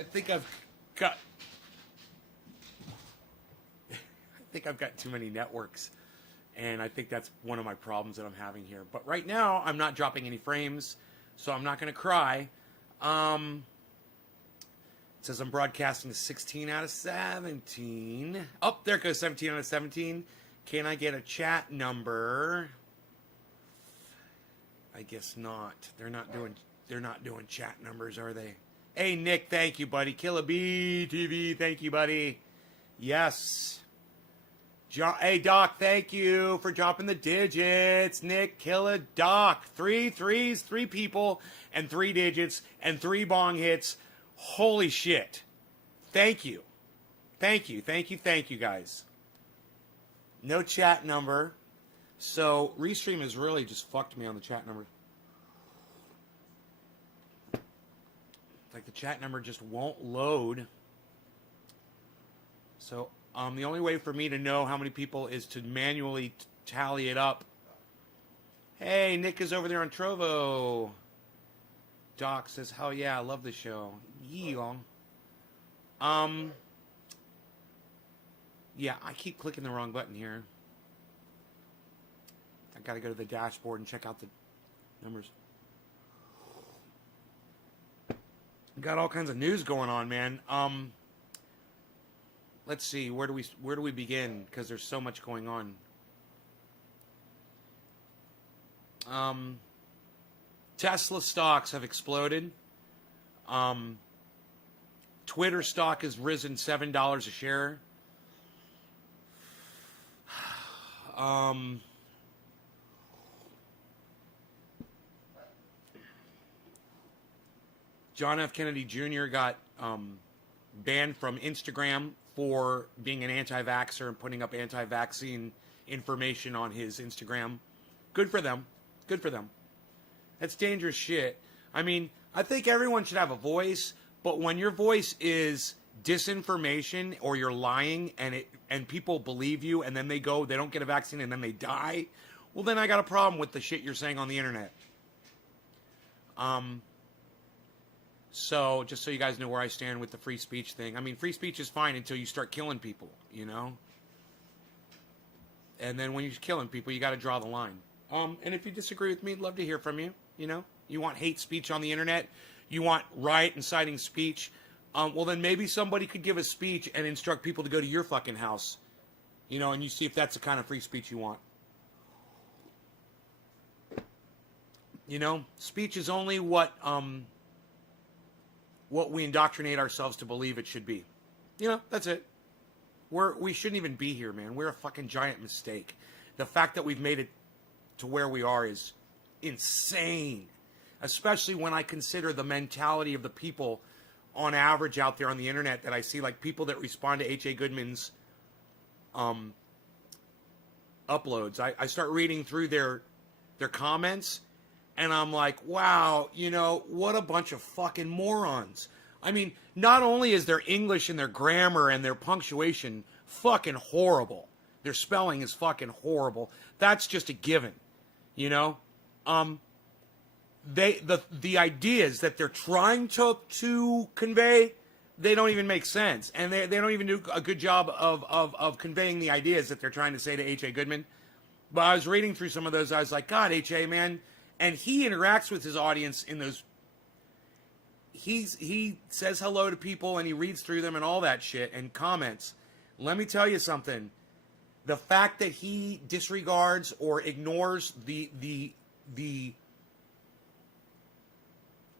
I think I've got too many networks, and I think that's one of my problems that I'm having here. But right now, I'm not dropping any frames, so I'm not going to cry. It says I'm broadcasting 16 out of 17. Oh, there it goes, 17 out of 17. Can I get a chat number? I guess not. They're not doing chat numbers, are they? Hey, Nick, thank you, buddy. Killer B TV, thank you, buddy. Yes. Hey, Doc, thank you for dropping the digits. Nick, Killer, Doc. 3 threes, 3 people, and 3 digits, and 3 bong hits. Holy shit. Thank you. Thank you, guys. No chat number. So, Restream has really just fucked me on the chat number. Like, the chat number just won't load. So, the only way for me to know how many people is to manually tally it up. Hey, Nick is over there on Trovo. Doc says, hell yeah, I love the show. Yeah. Yeah, I keep clicking the wrong button here. I gotta go to the dashboard and check out the numbers. Got all kinds of news going on, man. Let's see, where do we begin? Because there's so much going on. Tesla stocks have exploded. Twitter stock has risen $7 a share. John F. Kennedy Jr. got banned from Instagram for being an anti-vaxxer and putting up anti-vaccine information on his Instagram. Good for them. Good for them. That's dangerous shit. I mean, I think everyone should have a voice, but when your voice is disinformation or you're lying and people believe you and then they don't get a vaccine and then they die, well, then I got a problem with the shit you're saying on the internet. So, just so you guys know where I stand with the free speech thing. I mean, free speech is fine until you start killing people, you know? And then when you're killing people, you got to draw the line. And if you disagree with me, I'd love to hear from you, you know? You want hate speech on the internet? You want riot inciting speech? Well, then maybe somebody could give a speech and instruct people to go to your fucking house, you know, and you see if that's the kind of free speech you want. You know, speech is only what we indoctrinate ourselves to believe it should be. You know, that's it. We shouldn't even be here, man. We're a fucking giant mistake. The fact that we've made it to where we are is insane. Especially when I consider the mentality of the people on average out there on the internet that I see, like people that respond to H.A. Goodman's uploads. I start reading through their comments, and I'm like, wow, you know, what a bunch of fucking morons. I mean, not only is their English and their grammar and their punctuation fucking horrible, their spelling is fucking horrible. That's just a given, you know? The ideas that they're trying to convey, they don't even make sense. And they don't even do a good job of conveying the ideas that they're trying to say to H.A. Goodman. But I was reading through some of those, I was like, God, H.A., man. And he interacts with his audience in those. He says hello to people and he reads through them and all that shit and comments. Let me tell you something. The fact that he disregards or ignores the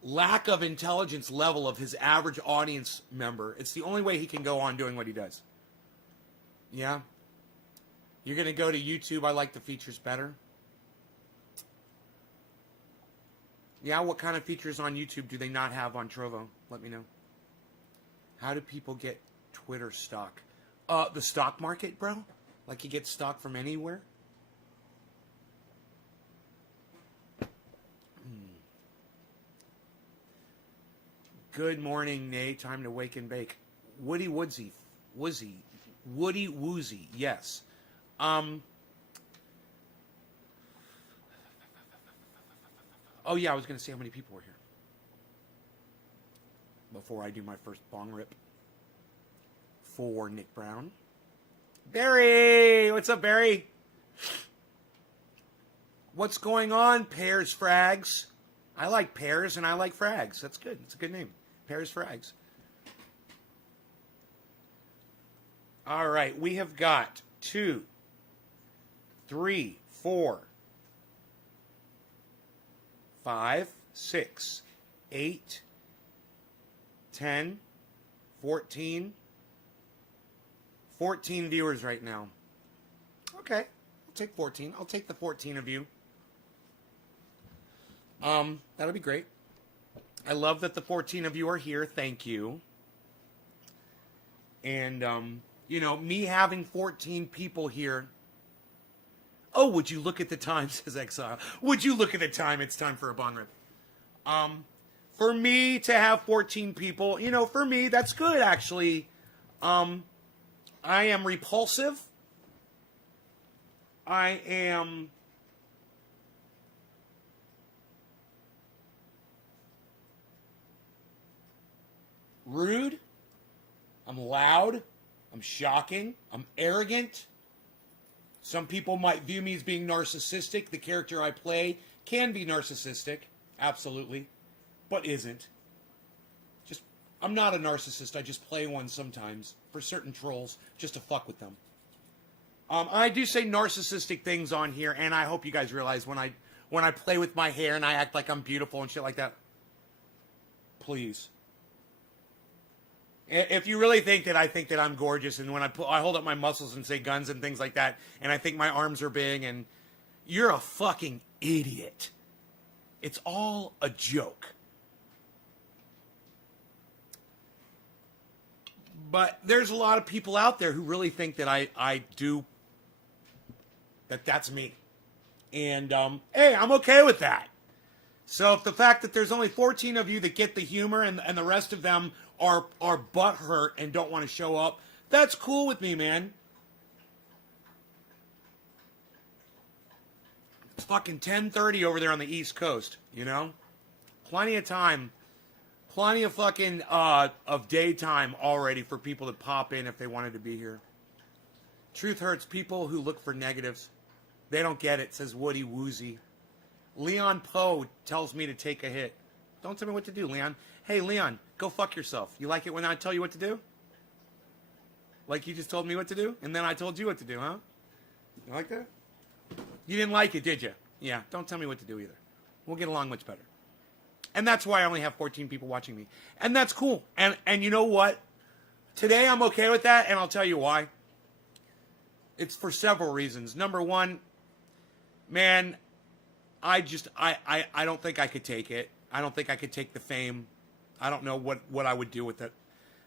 lack of intelligence level of his average audience member, it's the only way he can go on doing what he does. Yeah? You're going to go to YouTube, I like the features better. Yeah, what kind of features on YouTube do they not have on Trovo? Let me know. How do people get Twitter stock? The stock market, bro? Like you get stock from anywhere? Good morning, Nay. Time to wake and bake. Woody Woozy. Woody Woozy. Yes. Oh, yeah, I was going to say how many people were here. before I do my first bong rip for Nick Brown. Barry! What's up, Barry? What's going on, Pears Frags? I like pears and I like frags. That's good. It's a good name. Pears Frags. All right. We have got 2, 3, 4, 5, 6, 8, 10, 14 viewers right now. Okay. I'll take 14. I'll take the 14 of you. That'll be great. I love that the 14 of you are here. Thank you. And, me having 14 people here. Oh, would you look at the time, says Exile. Would you look at the time? It's time for a bong rip. For me to have 14 people, for me, that's good, actually. I am repulsive. I am rude. I'm loud. I'm shocking. I'm arrogant. Some people might view me as being narcissistic. The character I play can be narcissistic, absolutely, but isn't. I'm not a narcissist. I just play one sometimes for certain trolls just to fuck with them. I do say narcissistic things on here, and I hope you guys realize when I play with my hair and I act like I'm beautiful and shit like that. Please. If you really think that I think that I'm gorgeous, and when I hold up my muscles and say guns and things like that, and I think my arms are big, and you're a fucking idiot. It's all a joke. But there's a lot of people out there who really think that I do, that's me. And, hey, I'm okay with that. So if the fact that there's only 14 of you that get the humor and the rest of them are butthurt and don't want to show up, that's cool with me, man. It's fucking 10:30 over there on the East Coast, Plenty of time. Plenty of fucking, of daytime already for people to pop in if they wanted to be here. Truth hurts people who look for negatives. They don't get it, says Woody Woozy. Leon Poe tells me to take a hit. Don't tell me what to do, Leon. Hey, Leon, go fuck yourself. You like it when I tell you what to do? Like you just told me what to do, and then I told you what to do, huh? You like that? You didn't like it, did you? Yeah, don't tell me what to do either. We'll get along much better. And that's why I only have 14 people watching me. And that's cool. And you know what? Today I'm okay with that, and I'll tell you why. It's for several reasons. Number one, man, I don't think I could take it. I don't think I could take the fame. I don't know what I would do with it.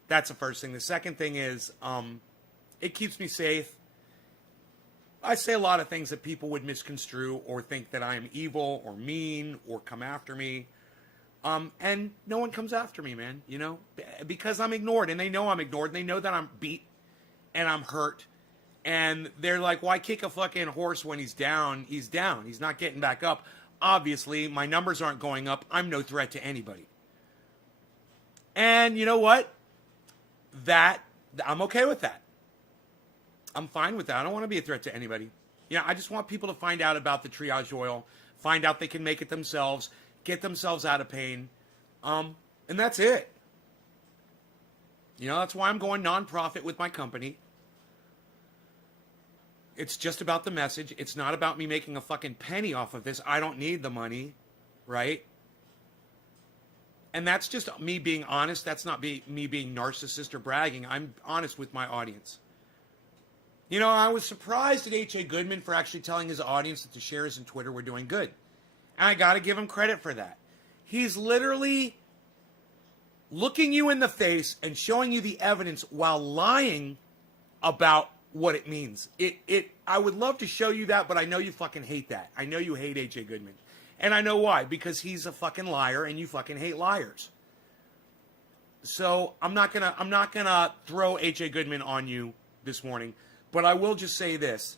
That's the first thing. The second thing is, it keeps me safe. I say a lot of things that people would misconstrue or think that I am evil or mean or come after me. And no one comes after me, man, because I'm ignored, and they know I'm ignored, and they know that I'm beat and I'm hurt. And they're like, why kick a fucking horse when he's down? He's down. He's not getting back up. Obviously, my numbers aren't going up. I'm no threat to anybody. And you know what? I'm okay with that. I'm fine with that. I don't want to be a threat to anybody. I just want people to find out about the triage oil, find out they can make it themselves, get themselves out of pain. And that's it. That's why I'm going nonprofit with my company. It's just about the message. It's not about me making a fucking penny off of this. I don't need the money, right? And that's just me being honest. That's not me being narcissist or bragging. I'm honest with my audience. I was surprised at H.A. Goodman for actually telling his audience that the shares in Twitter were doing good. And I got to give him credit for that. He's literally looking you in the face and showing you the evidence while lying about what it means. I would love to show you that, but I know you fucking hate that. I know you hate H.A. Goodman. And I know why. Because he's a fucking liar and you fucking hate liars. So I'm not gonna throw H.A. Goodman on you this morning. But I will just say this.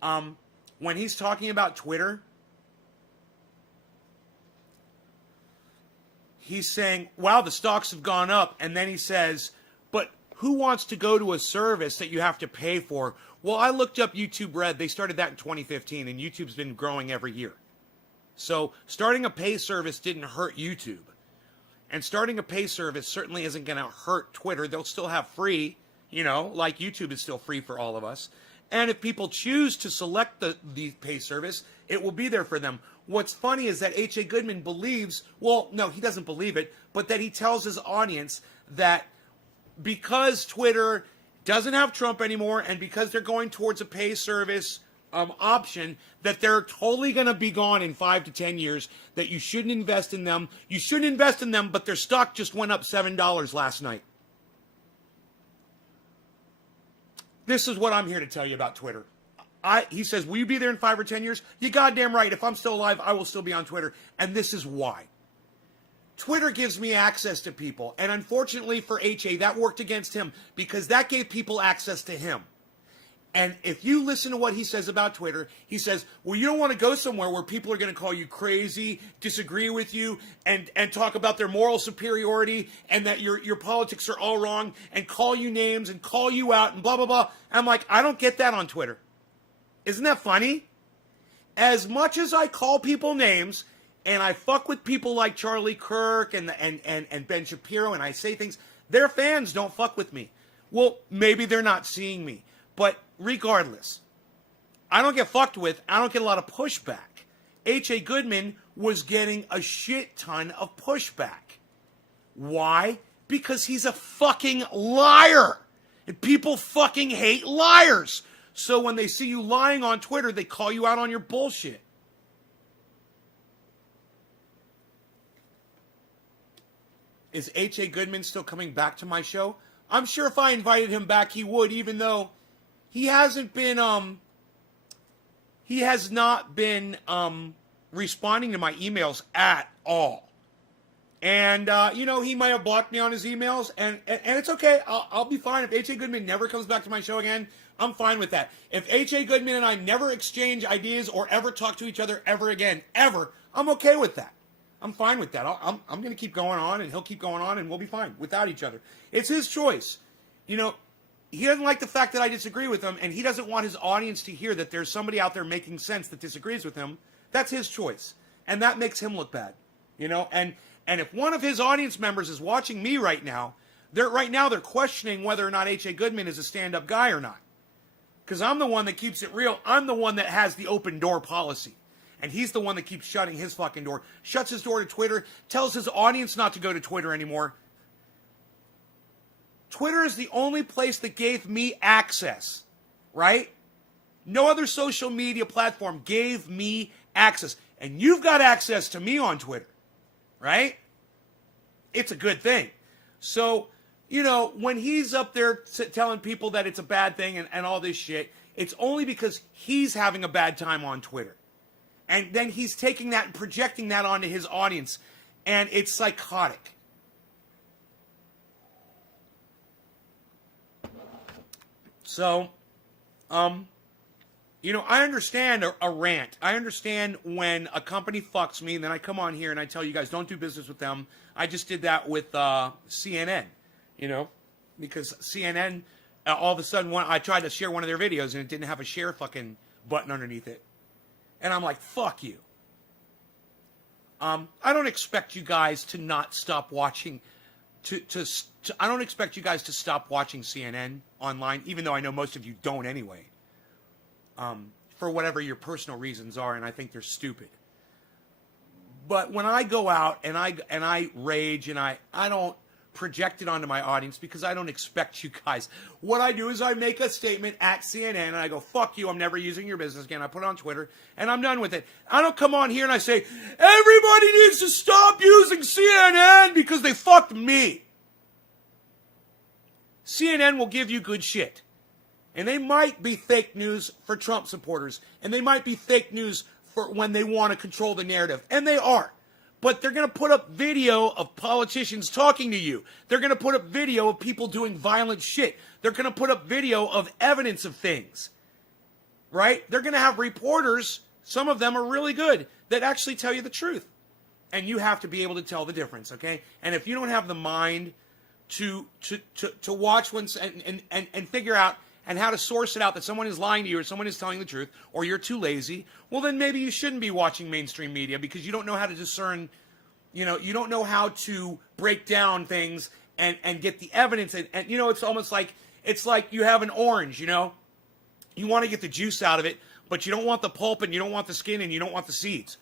When he's talking about Twitter, he's saying, wow, the stocks have gone up. And then he says, but who wants to go to a service that you have to pay for? Well, I looked up YouTube Red. They started that in 2015, and YouTube's been growing every year. So starting a pay service didn't hurt YouTube. And starting a pay service certainly isn't going to hurt Twitter. They'll still have free, like YouTube is still free for all of us. And if people choose to select the pay service, it will be there for them. What's funny is that H.A. Goodman believes, well, no, he doesn't believe it, but that he tells his audience that because Twitter doesn't have Trump anymore and because they're going towards a pay service option, that they're totally going to be gone in 5 to 10 years, that you shouldn't invest in them. You shouldn't invest in them, but their stock just went up $7 last night. This is what I'm here to tell you about Twitter. He says, will you be there in 5 or 10 years? You goddamn right. If I'm still alive, I will still be on Twitter. And this is why. Twitter gives me access to people. And unfortunately for HA, that worked against him because that gave people access to him. And if you listen to what he says about Twitter, he says, well, you don't want to go somewhere where people are going to call you crazy, disagree with you, and talk about their moral superiority and that your politics are all wrong and call you names and call you out and blah, blah, blah. I'm like, I don't get that on Twitter. Isn't that funny? As much as I call people names and I fuck with people like Charlie Kirk and Ben Shapiro and I say things, their fans don't fuck with me. Well, maybe they're not seeing me. But regardless, I don't get fucked with. I don't get a lot of pushback. H.A. Goodman was getting a shit ton of pushback. Why? Because he's a fucking liar. And people fucking hate liars. So when they see you lying on Twitter, they call you out on your bullshit. Is H.A. Goodman still coming back to my show? I'm sure if I invited him back, he would, even though he hasn't been, he has not been responding to my emails at all. And, he might have blocked me on his emails, and it's okay. I'll be fine. If H.A. Goodman never comes back to my show again, I'm fine with that. If H.A. Goodman and I never exchange ideas or ever talk to each other ever again, ever, I'm okay with that. I'm fine with that. I'm going to keep going on, and he'll keep going on, and we'll be fine without each other. It's his choice. He doesn't like the fact that I disagree with him, and he doesn't want his audience to hear that there's somebody out there making sense that disagrees with him. That's his choice, and that makes him look bad, And if one of his audience members is watching me right now, they're questioning whether or not H.A. Goodman is a stand-up guy or not, because I'm the one that keeps it real. I'm the one that has the open door policy, and he's the one that keeps shutting his fucking door, shuts his door to Twitter, tells his audience not to go to Twitter anymore. Twitter is the only place that gave me access, right? No other social media platform gave me access. And you've got access to me on Twitter, right? It's a good thing. So, when he's up there telling people that it's a bad thing and all this shit, it's only because he's having a bad time on Twitter. And then he's taking that and projecting that onto his audience. And it's psychotic. So, I understand a rant. I understand when a company fucks me, and then I come on here and I tell you guys, don't do business with them. I just did that with CNN, because CNN, all of a sudden, I tried to share one of their videos, and it didn't have a share fucking button underneath it. And I'm like, fuck you. I don't expect you guys to not stop watching I don't expect you guys to stop watching CNN online, even though I know most of you don't anyway, for whatever your personal reasons are, and I think they're stupid. But when I go out and I rage and I don't project it onto my audience because I don't expect you guys. What I do is I make a statement at CNN and I go, fuck you, I'm never using your business again. I put it on Twitter and I'm done with it. I don't come on here and I say, everybody needs to stop using CNN because they fucked me. CNN will give you good shit. And they might be fake news for Trump supporters. And they might be fake news for when they want to control the narrative. And they are. But they're going to put up video of politicians talking to you. They're going to put up video of people doing violent shit. They're going to put up video of evidence of things. Right? They're going to have reporters, some of them are really good, that actually tell you the truth. And you have to be able to tell the difference, okay? And if you don't have the mind to watch once and figure out and how to source it out that someone is lying to you or someone is telling the truth, or you're too lazy, well, then maybe you shouldn't be watching mainstream media because you don't know how to discern, you don't know how to break down things and get the evidence. And it's almost like, it's like you have an orange, you want to get the juice out of it, but you don't want the pulp and you don't want the skin and you don't want the seeds.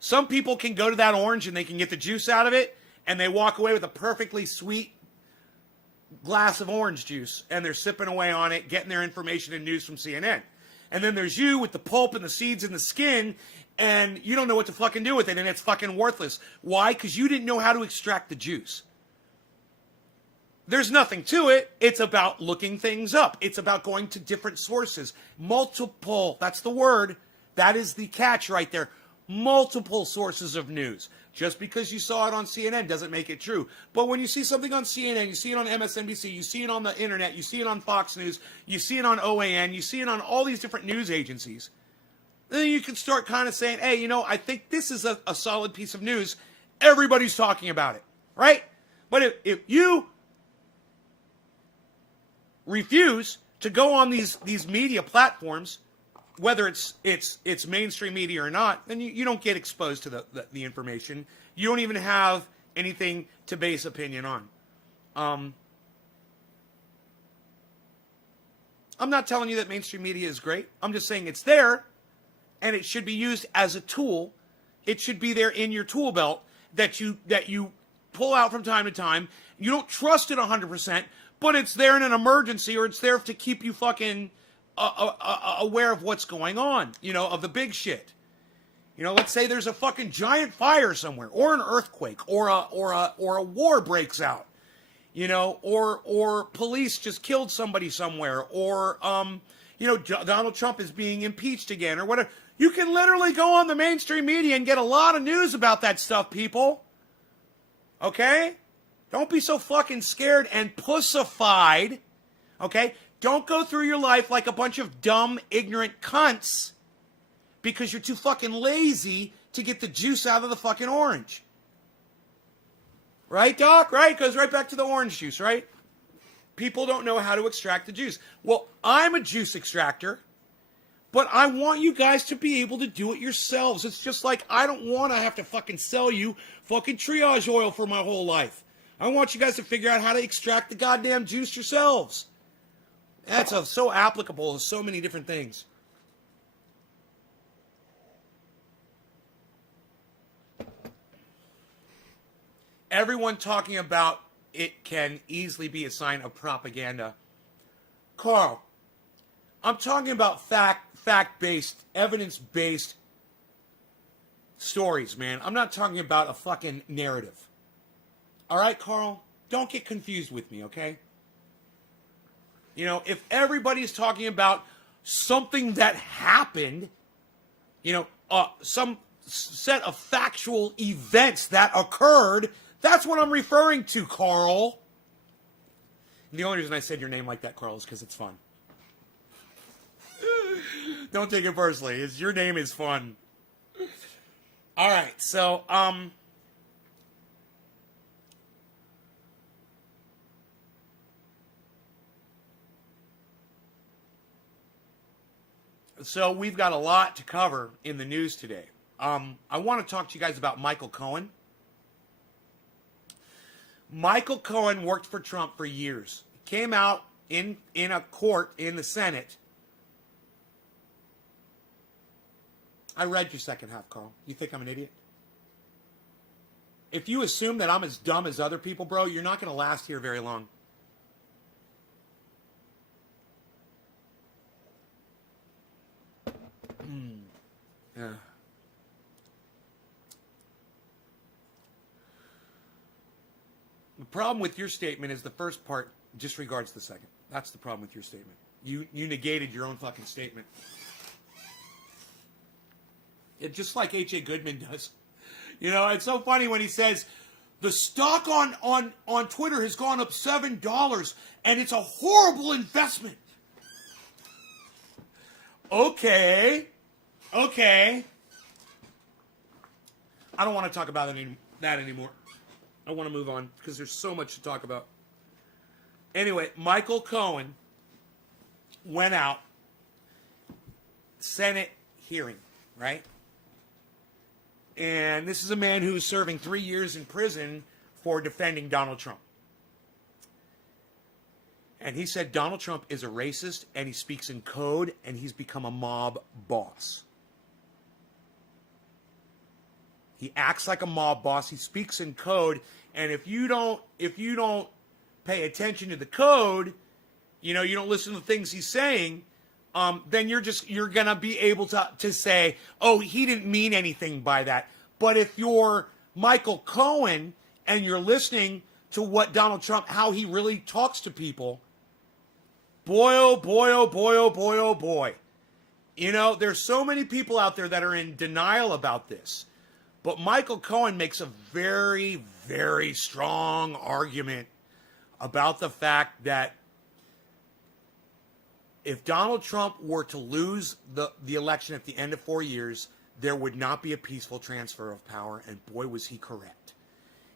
Some people can go to that orange and they can get the juice out of it and they walk away with a perfectly sweet glass of orange juice and they're sipping away on it, getting their information and news from CNN. And then there's you with the pulp and the seeds and the skin, and you don't know what to fucking do with it, and it's fucking worthless. Why? Because you didn't know how to extract the juice. There's nothing to it. It's about looking things up. It's about going to different sources. Multiple, that's the word. That is the catch right there. Multiple sources of news. Just because you saw it on CNN doesn't make it true. But when you see something on CNN, you see it on MSNBC, you see it on the internet, you see it on Fox News, you see it on OAN, you see it on all these different news agencies, then you can start kind of saying, hey, I think this is a solid piece of news. Everybody's talking about it, right? But if you refuse to go on these media platforms, whether it's mainstream media or not, then you don't get exposed to the information. You don't even have anything to base opinion on. I'm not telling you that mainstream media is great. I'm just saying it's there, and it should be used as a tool. It should be there in your tool belt that you pull out from time to time. You don't trust it 100%, but it's there in an emergency, or it's there to keep you fucking aware of what's going on, of the big shit. Let's say there's a fucking giant fire somewhere, or an earthquake, or a war breaks out, or police just killed somebody somewhere, or Donald Trump is being impeached again, or whatever. You can literally go on the mainstream media and get a lot of news about that stuff, people. Okay? Don't be so fucking scared and pussified. Okay? Don't go through your life like a bunch of dumb, ignorant cunts because you're too fucking lazy to get the juice out of the fucking orange. Right, Doc? Right? Goes right back to the orange juice, right? People don't know how to extract the juice. Well, I'm a juice extractor, but I want you guys to be able to do it yourselves. It's just like I don't want to have to fucking sell you fucking triage oil for my whole life. I want you guys to figure out how to extract the goddamn juice yourselves. That's so applicable to so many different things. Everyone talking about it can easily be a sign of propaganda. Carl, I'm talking about fact-based, evidence-based stories, man. I'm not talking about a fucking narrative. All right, Carl? Don't get confused with me, okay? If everybody's talking about something that happened, some set of factual events that occurred, that's what I'm referring to, Carl. And the only reason I said your name like that, Carl, is because it's fun. Don't take it personally. Your name is fun. All right, so, So we've got a lot to cover in the news today. I want to talk to you guys about Michael Cohen. Michael Cohen worked for Trump for years. Came out in a court in the Senate. I read your second half, Carl. You think I'm an idiot? If you assume that I'm as dumb as other people, bro, you're not going to last here very long. Yeah. The problem with your statement is the first part disregards the second. That's the problem with your statement. You negated your own fucking statement. Just like H.A. Goodman does. It's so funny when he says, the stock on Twitter has gone up $7 and it's a horrible investment. Okay. I don't want to talk about that anymore. I want to move on because there's so much to talk about. Anyway, Michael Cohen went out, Senate hearing, right? And this is a man who's serving 3 years in prison for defending Donald Trump. And he said Donald Trump is a racist and he speaks in code and he's become a mob boss. He acts like a mob boss. He speaks in code. And if you don't pay attention to the code, you don't listen to the things he's saying, then you're going to be able to say, oh, he didn't mean anything by that. But if you're Michael Cohen and you're listening to what Donald Trump, how he really talks to people, boy, oh boy, oh boy, oh boy, oh boy. There's so many people out there that are in denial about this. But Michael Cohen makes a very, very strong argument about the fact that if Donald Trump were to lose the election at the end of 4 years, there would not be a peaceful transfer of power. And boy, was he correct.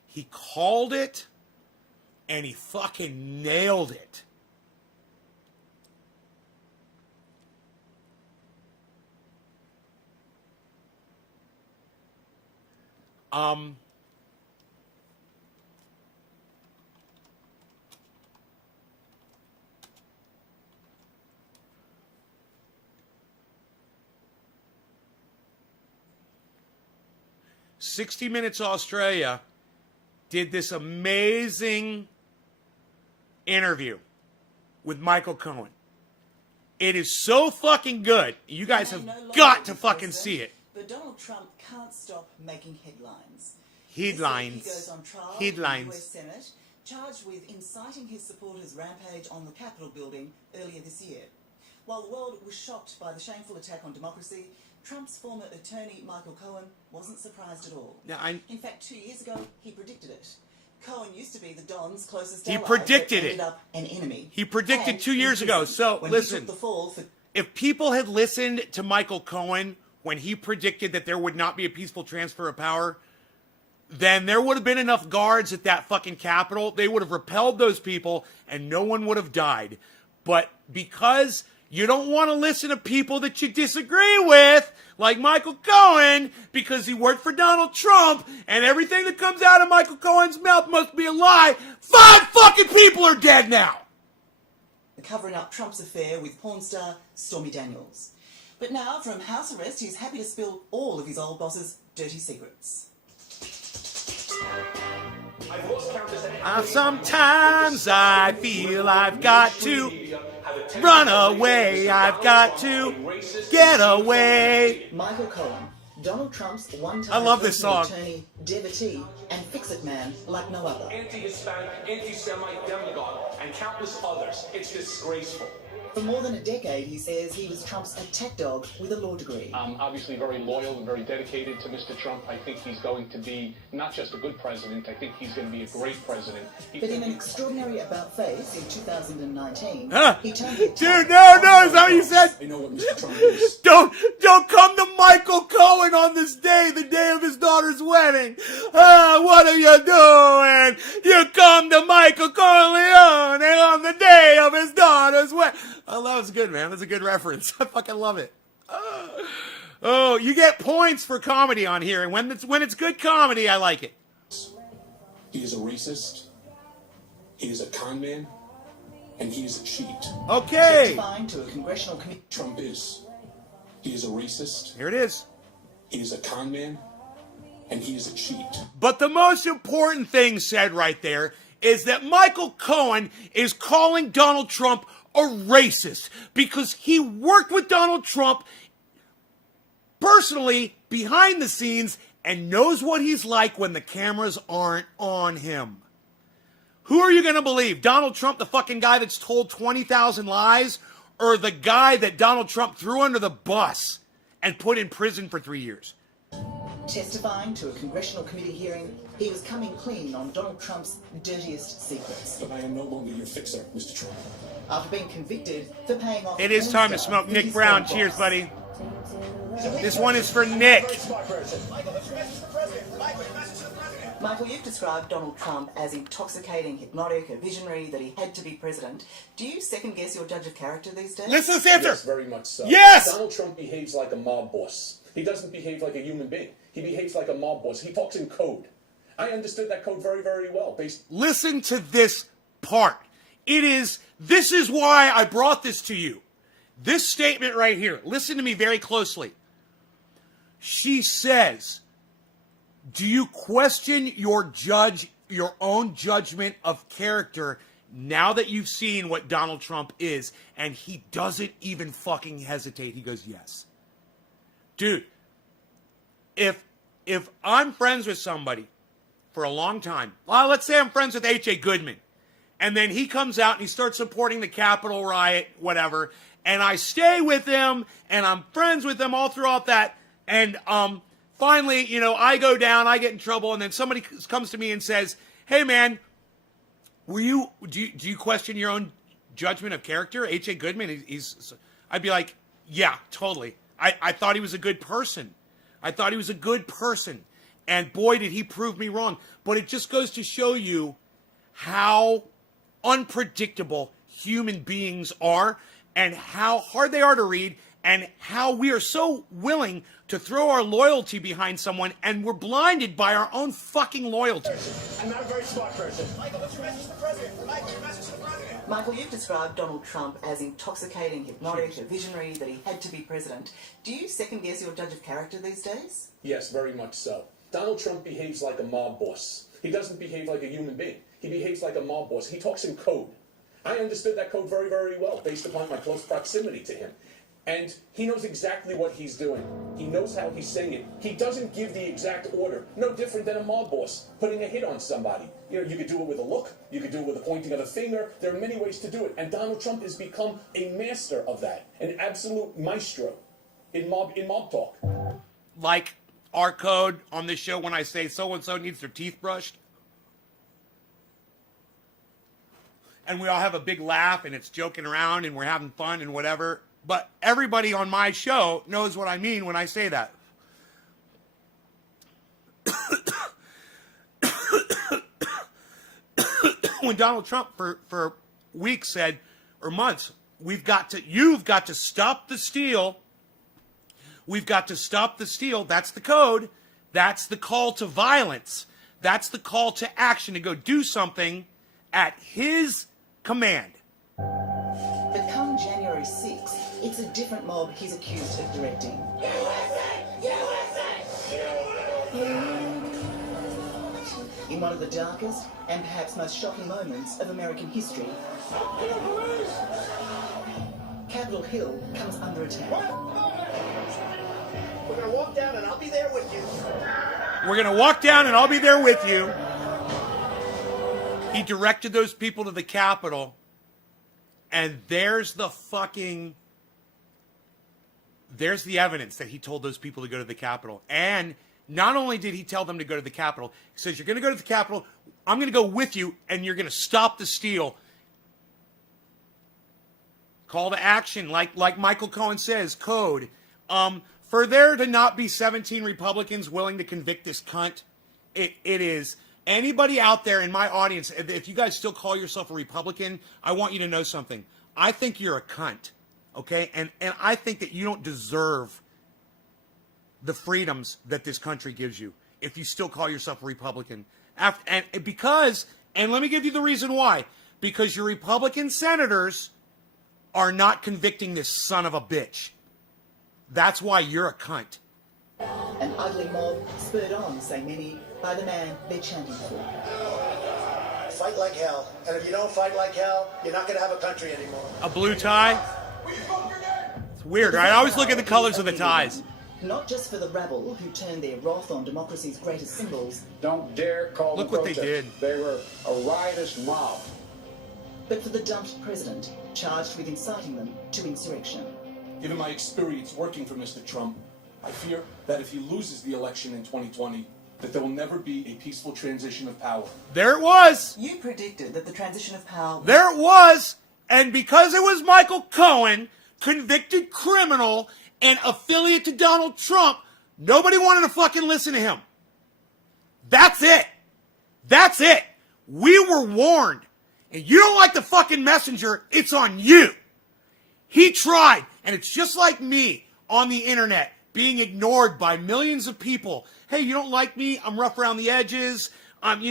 He called it, and he fucking nailed it. 60 Minutes Australia did this amazing interview with Michael Cohen. It is so fucking good. You guys have got to fucking see it. But Donald Trump can't stop making headlines. Headlines. He goes on trial Headlines. in the US Senate, charged with inciting his supporters' rampage on the Capitol building earlier this year. While the world was shocked by the shameful attack on democracy, Trump's former attorney, Michael Cohen, wasn't surprised at all. Now, in fact, 2 years ago, he predicted it. Cohen used to be the Don's closest He ally, predicted but ended it. up an enemy. He predicted And 2 years ago. So, when listen. he took the fall for If people had listened to Michael Cohen when he predicted that there would not be a peaceful transfer of power, then there would have been enough guards at that fucking Capitol. They would have repelled those people and no one would have died. But because you don't want to listen to people that you disagree with, like Michael Cohen, because he worked for Donald Trump and everything that comes out of Michael Cohen's mouth must be a lie, 5 fucking people are dead now. covering up Trump's affair with porn star Stormy Daniels. But now, from house arrest, he's happy to spill all of his old boss's dirty secrets. Sometimes I feel I've got to run away. I've got to get away. Michael Cohen, Donald Trump's one-time I love this song. attorney, devotee, and fix-it man like no other. Anti-Hispanic, anti-Semite demagogue, and countless others. It's disgraceful. For more than a decade, he says he was Trump's attack dog with a law degree. I'm obviously very loyal and very dedicated to Mr. Trump. I think he's going to be not just a good president, I think he's going to be a great president. But in an extraordinary about-face in 2019, he turned Dude, no, is that what you said? I know what Mr. Trump is. Don't come to Michael Cohen on this day, the day of his daughter's wedding. What are you doing? You come to Michael Corleone on the day of his daughter's wedding. Oh, that was good, man. That's a good reference. I fucking love it. Oh, you get points for comedy on here, and when it's good comedy, I like it. He is a racist. He is a con man. And he is a cheat. Okay. Testifying to a congressional committee. Trump is. He is a racist. Here it is. He is a con man. And he is a cheat. But the most important thing said right there is that Michael Cohen is calling Donald Trump a racist because he worked with Donald Trump personally behind the scenes and knows what he's like when the cameras aren't on him. Who are you going to believe? Donald Trump, the fucking guy that's told 20,000 lies, or the guy that Donald Trump threw under the bus and put in prison for 3 years? Testifying to a congressional committee hearing, he was coming clean on Donald Trump's dirtiest secrets. But I am no longer your fixer, Mr. Trump. After being convicted for paying off... It is time to smoke Nick Brown. Cheers, buddy. This one is for Nick. Michael, you've described Donald Trump as intoxicating, hypnotic, a visionary, that he had to be president. Do you second-guess your judge of character these days? Listen to this answer. Yes, very much so. Yes! Donald Trump behaves like a mob boss. He doesn't behave like a human being. He behaves like a mob boss. He talks in code. I understood that code very, very well. Listen to this part. This is why I brought this to you. This statement right here. Listen to me very closely. She says, do you question your own judgment of character now that you've seen what Donald Trump is? And he doesn't even fucking hesitate. He goes, yes. Dude, if I'm friends with somebody for a long time, well, let's say I'm friends with H.A. Goodman, and then he comes out and he starts supporting the Capitol riot, whatever, and I stay with him, and I'm friends with him all throughout that, and finally, you know, I go down, I get in trouble, and then somebody comes to me and says, hey, man, do you question your own judgment of character? H.A. Goodman, I'd be like, yeah, totally. I thought he was a good person. And boy, did he prove me wrong. But it just goes to show you how unpredictable human beings are and how hard they are to read and how we are so willing to throw our loyalty behind someone and we're blinded by our own fucking loyalty. I'm not a very smart person. Michael, what's your message to the president? Michael, you've described Donald Trump as intoxicating, hypnotic, a visionary, that he had to be president. Do you second-guess your judge of character these days? Yes, very much so. Donald Trump behaves like a mob boss. He doesn't behave like a human being. He behaves like a mob boss. He talks in code. I understood that code very, very well based upon my close proximity to him. And he knows exactly what he's doing. He knows how he's saying it. He doesn't give the exact order. No different than a mob boss putting a hit on somebody. You know, you could do it with a look. You could do it with a pointing of a finger. There are many ways to do it. And Donald Trump has become a master of that. An absolute maestro in mob talk. Like our code on this show when I say so-and-so needs their teeth brushed. And we all have a big laugh and it's joking around and we're having fun and whatever. But everybody on my show knows what I mean when I say that. When Donald Trump for weeks said, or months, you've got to stop the steal. We've got to stop the steal. That's the code. That's the call to violence. That's the call to action, to go do something at his command. But come January 6th, it's a different mob he's accused of directing. In one of the darkest and perhaps most shocking moments of American history, Capitol Hill comes under attack. We're going to walk down and I'll be there with you. We're going to walk down and I'll be there with you. He directed those people to the Capitol. And there's the evidence that he told those people to go to the Capitol. And not only did he tell them to go to the Capitol, he says, you're going to go to the Capitol, I'm going to go with you, and you're going to stop the steal. Call to action, like Michael Cohen says, code. For there to not be 17 Republicans willing to convict this cunt, it is. Anybody out there in my audience, if you guys still call yourself a Republican, I want you to know something. I think you're a cunt, okay? And I think that you don't deserve the freedoms that this country gives you if you still call yourself a Republican. And let me give you the reason why. Because your Republican senators are not convicting this son of a bitch. That's why you're a cunt. An ugly mob spurred on, say many, by the man they're chanting for. Fight like hell. And if you don't fight like hell, you're not going to have a country anymore. A blue tie? It's weird, right? I always look at the colors of the ties. Not just for the rabble who turned their wrath on democracy's greatest symbols. Don't dare call Look them what they did. They were a riotous mob. But for the dumped president, charged with inciting them to insurrection. Given my experience working for Mr. Trump, I fear that if he loses the election in 2020, that there will never be a peaceful transition of power. There it was. You predicted that the transition of power... There it was. And because it was Michael Cohen, convicted criminal, and affiliate to Donald Trump, nobody wanted to fucking listen to him. That's it. That's it. We were warned. And you don't like the fucking messenger, it's on you. He tried, and it's just like me on the internet, being ignored by millions of people. Hey, you don't like me? I'm rough around the edges. I'm,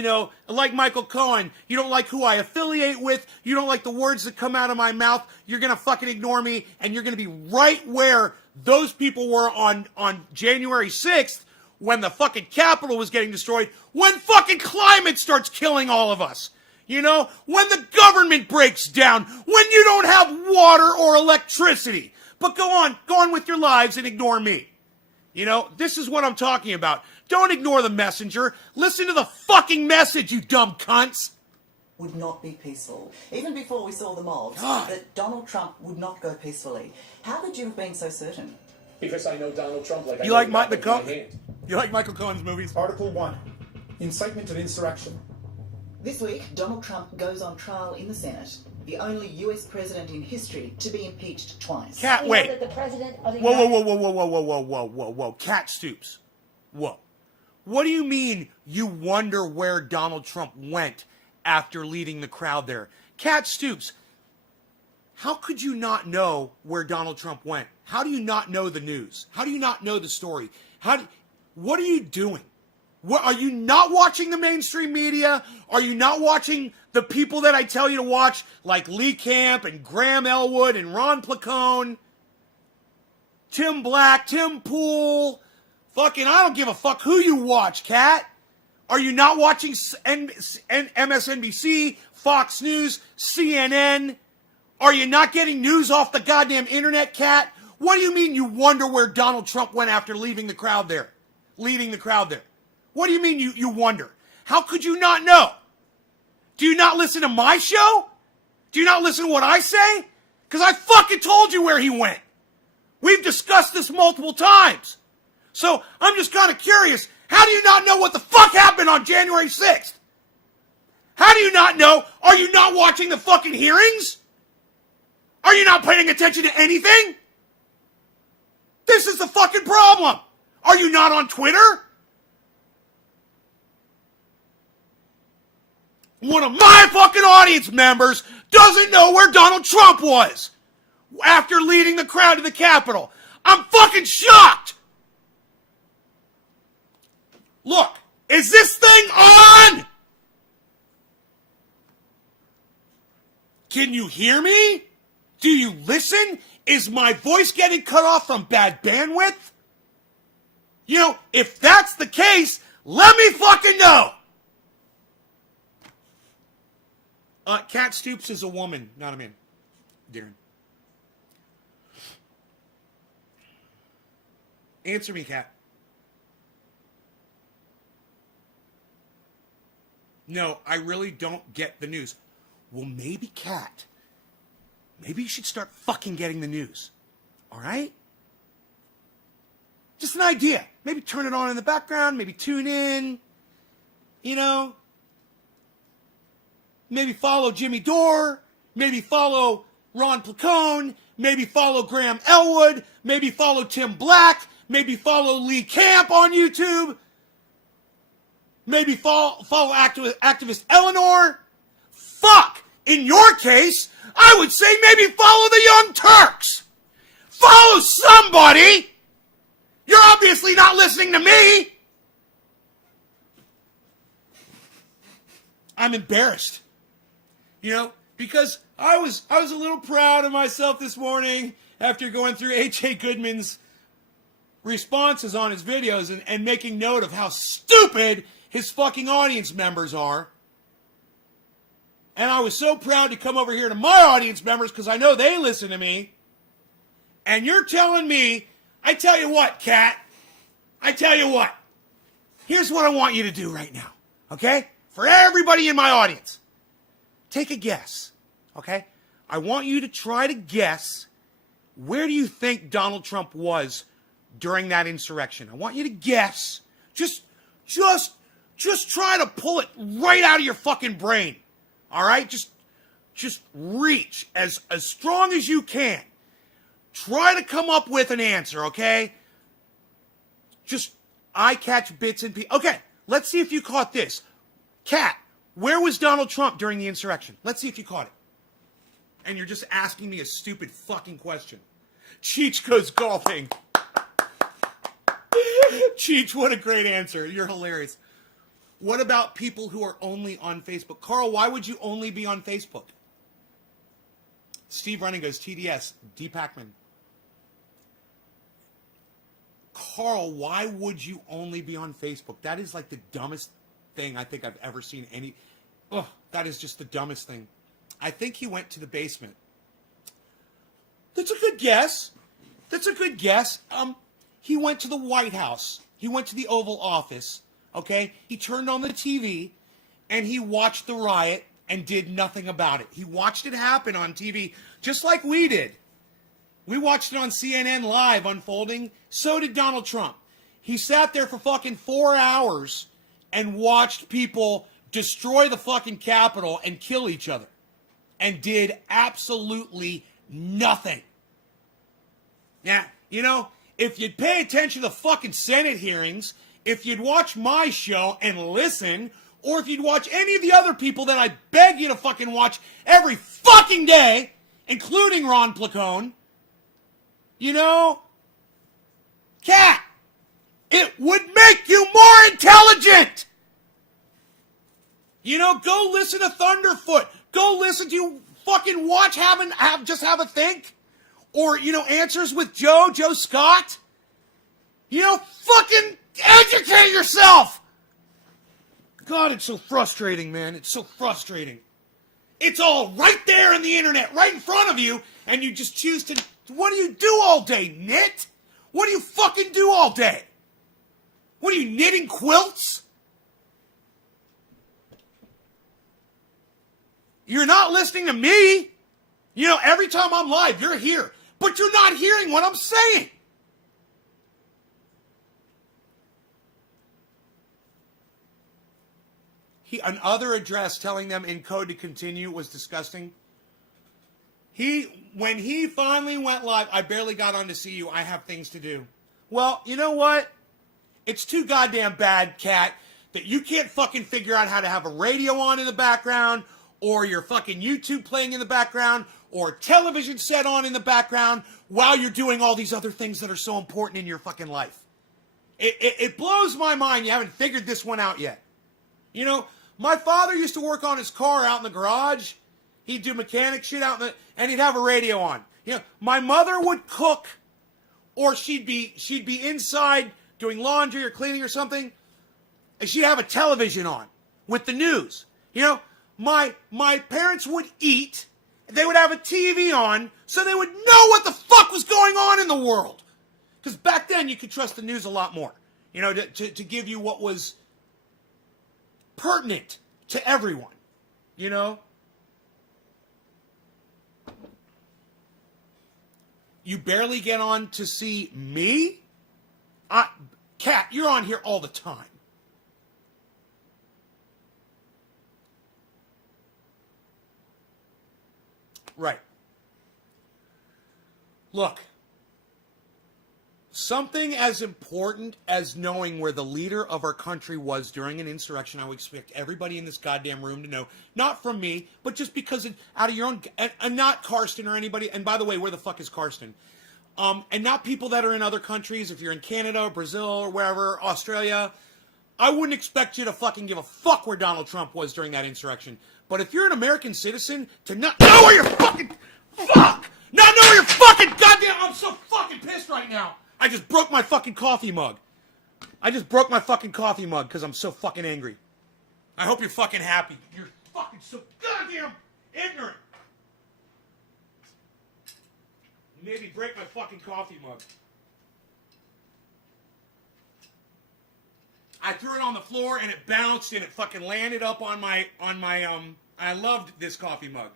like Michael Cohen. You don't like who I affiliate with. You don't like the words that come out of my mouth. You're going to fucking ignore me, and you're going to be right where those people were on January 6th when the fucking Capitol was getting destroyed, when fucking climate starts killing all of us. When the government breaks down, when you don't have water or electricity. But go on with your lives and ignore me. This is what I'm talking about. Don't ignore the messenger. Listen to the fucking message, you dumb cunts. Would not be peaceful. Even before we saw the mobs, God. that Donald Trump would not go peacefully. How could you have been so certain? Because I know Donald Trump like I You know like the back of my Michael? hand. You like Michael Cohen's movies? Article 1. Incitement of insurrection. This week, Donald Trump goes on trial in the Senate, the only US president in history to be impeached twice. Cat, We know wait. that the president of the Whoa, United- whoa. Cat Stoops. Whoa. What do you mean you wonder where Donald Trump went after leading the crowd there? Cat Stoops, how could you not know where Donald Trump went? How do you not know the news? How do you not know the story? What are you doing? What, are you not watching the mainstream media? Are you not watching the people that I tell you to watch, like Lee Camp and Graham Elwood and Ron Placone, Tim Black, Tim Pool? Fucking, I don't give a fuck who you watch, Cat. Are you not watching MSNBC, Fox News, CNN? Are you not getting news off the goddamn internet, Cat? What do you mean you wonder where Donald Trump went after leaving the crowd there? Leading the crowd there. What do you mean you wonder? How could you not know? Do you not listen to my show? Do you not listen to what I say? Because I fucking told you where he went. We've discussed this multiple times. So I'm just kind of curious. How do you not know what the fuck happened on January 6th? How do you not know? Are you not watching the fucking hearings? Are you not paying attention to anything? This is the fucking problem. Are you not on Twitter? One of my fucking audience members doesn't know where Donald Trump was after leading the crowd to the Capitol. I'm fucking shocked. Look, is this thing on? Can you hear me? Do you listen? Is my voice getting cut off from bad bandwidth? If that's the case, let me fucking know. Cat Stoops is a woman, not a man. Darren. Answer me, Cat. No, I really don't get the news. Well, maybe, Cat, maybe you should start fucking getting the news. All right? Just an idea. Maybe turn it on in the background. Maybe tune in. Maybe follow Jimmy Dore. Maybe follow Ron Placone. Maybe follow Graham Elwood. Maybe follow Tim Black. Maybe follow Lee Camp on YouTube. Maybe follow activist Eleanor. Fuck! In your case, I would say maybe follow the Young Turks. Follow somebody! You're obviously not listening to me! I'm embarrassed. Because I was a little proud of myself this morning after going through H.A. Goodman's responses on his videos and making note of how stupid his fucking audience members are. And I was so proud to come over here to my audience members because I know they listen to me. And you're telling me, I tell you what, Cat, I tell you what. Here's what I want you to do right now, okay? For everybody in my audience, take a guess, okay? I want you to try to guess, where do you think Donald Trump was during that insurrection? I want you to guess. Just try to pull it right out of your fucking brain. All right? Just reach as strong as you can. Try to come up with an answer, okay? Just, I catch bits and pieces. Okay, let's see if you caught this. Kat, where was Donald Trump during the insurrection? Let's see if you caught it. And you're just asking me a stupid fucking question. Cheech goes golfing. Cheech, what a great answer. You're hilarious. What about people who are only on Facebook? Carl, why would you only be on Facebook? Steve Running goes, TDS, D. Pacman. Carl, why would you only be on Facebook? That is like the dumbest thing I think I've ever seen any. Ugh, that is just the dumbest thing. I think he went to the basement. That's a good guess. He went to the White House. He went to the Oval Office. Okay? He turned on the TV and he watched the riot and did nothing about it. He watched it happen on TV just like we did. We watched it on CNN Live unfolding. So did Donald Trump. He sat there for fucking 4 hours and watched people destroy the fucking Capitol and kill each other. And did absolutely nothing. Now, you know, if you'd pay attention to the fucking Senate hearings, if you'd watch my show and listen, or if you'd watch any of the other people that I beg you to fucking watch every fucking day, including Ron Placone, you know, Kat, it would make you more intelligent. You know, go listen to Thunderfoot. Go listen to fucking watch just have a think. Or, you know, Answers with Joe Scott. You know, fucking educate yourself. God, it's so frustrating, man. It's so frustrating. It's all right there on the internet, right in front of you, and you just choose to... What do you do all day, knit? What do you fucking do all day? What are you, knitting quilts? You're not listening to me. You know, every time I'm live, you're here. But you're not hearing what I'm saying. Another address telling them in code to continue was disgusting. When he finally went live, I barely got on to see you. I have things to do. Well, you know what? It's too goddamn bad, Kat, that you can't fucking figure out how to have a radio on in the background, or your fucking YouTube playing in the background, or television set on in the background while you're doing all these other things that are so important in your fucking life. It blows my mind you haven't figured this one out yet. You know, my father used to work on his car out in the garage. He'd do mechanic shit and he'd have a radio on. You know, my mother would cook, or she'd be inside doing laundry or cleaning or something, and she'd have a television on with the news. You know, my parents would eat, they would have a TV on, so they would know what the fuck was going on in the world. Because back then you could trust the news a lot more, you know, to give you what was pertinent to everyone, you know. You barely get on to see me? Kat, you're on here all the time. Right. Look, something as important as knowing where the leader of our country was during an insurrection, I would expect everybody in this goddamn room to know. Not from me, but just because out of your own... And not Karsten or anybody... And by the way, where the fuck is Karsten? And not people that are in other countries. If you're in Canada or Brazil or wherever, Australia, I wouldn't expect you to fucking give a fuck where Donald Trump was during that insurrection. But if you're an American citizen, to not know where you're fucking... Fuck! Not know where you're fucking... Goddamn, I'm so fucking pissed right now. I just broke my fucking coffee mug. Because I'm so fucking angry. I hope you're fucking happy. You're fucking so goddamn ignorant. Maybe break my fucking coffee mug. I threw it on the floor and it bounced and it fucking landed up on my I loved this coffee mug.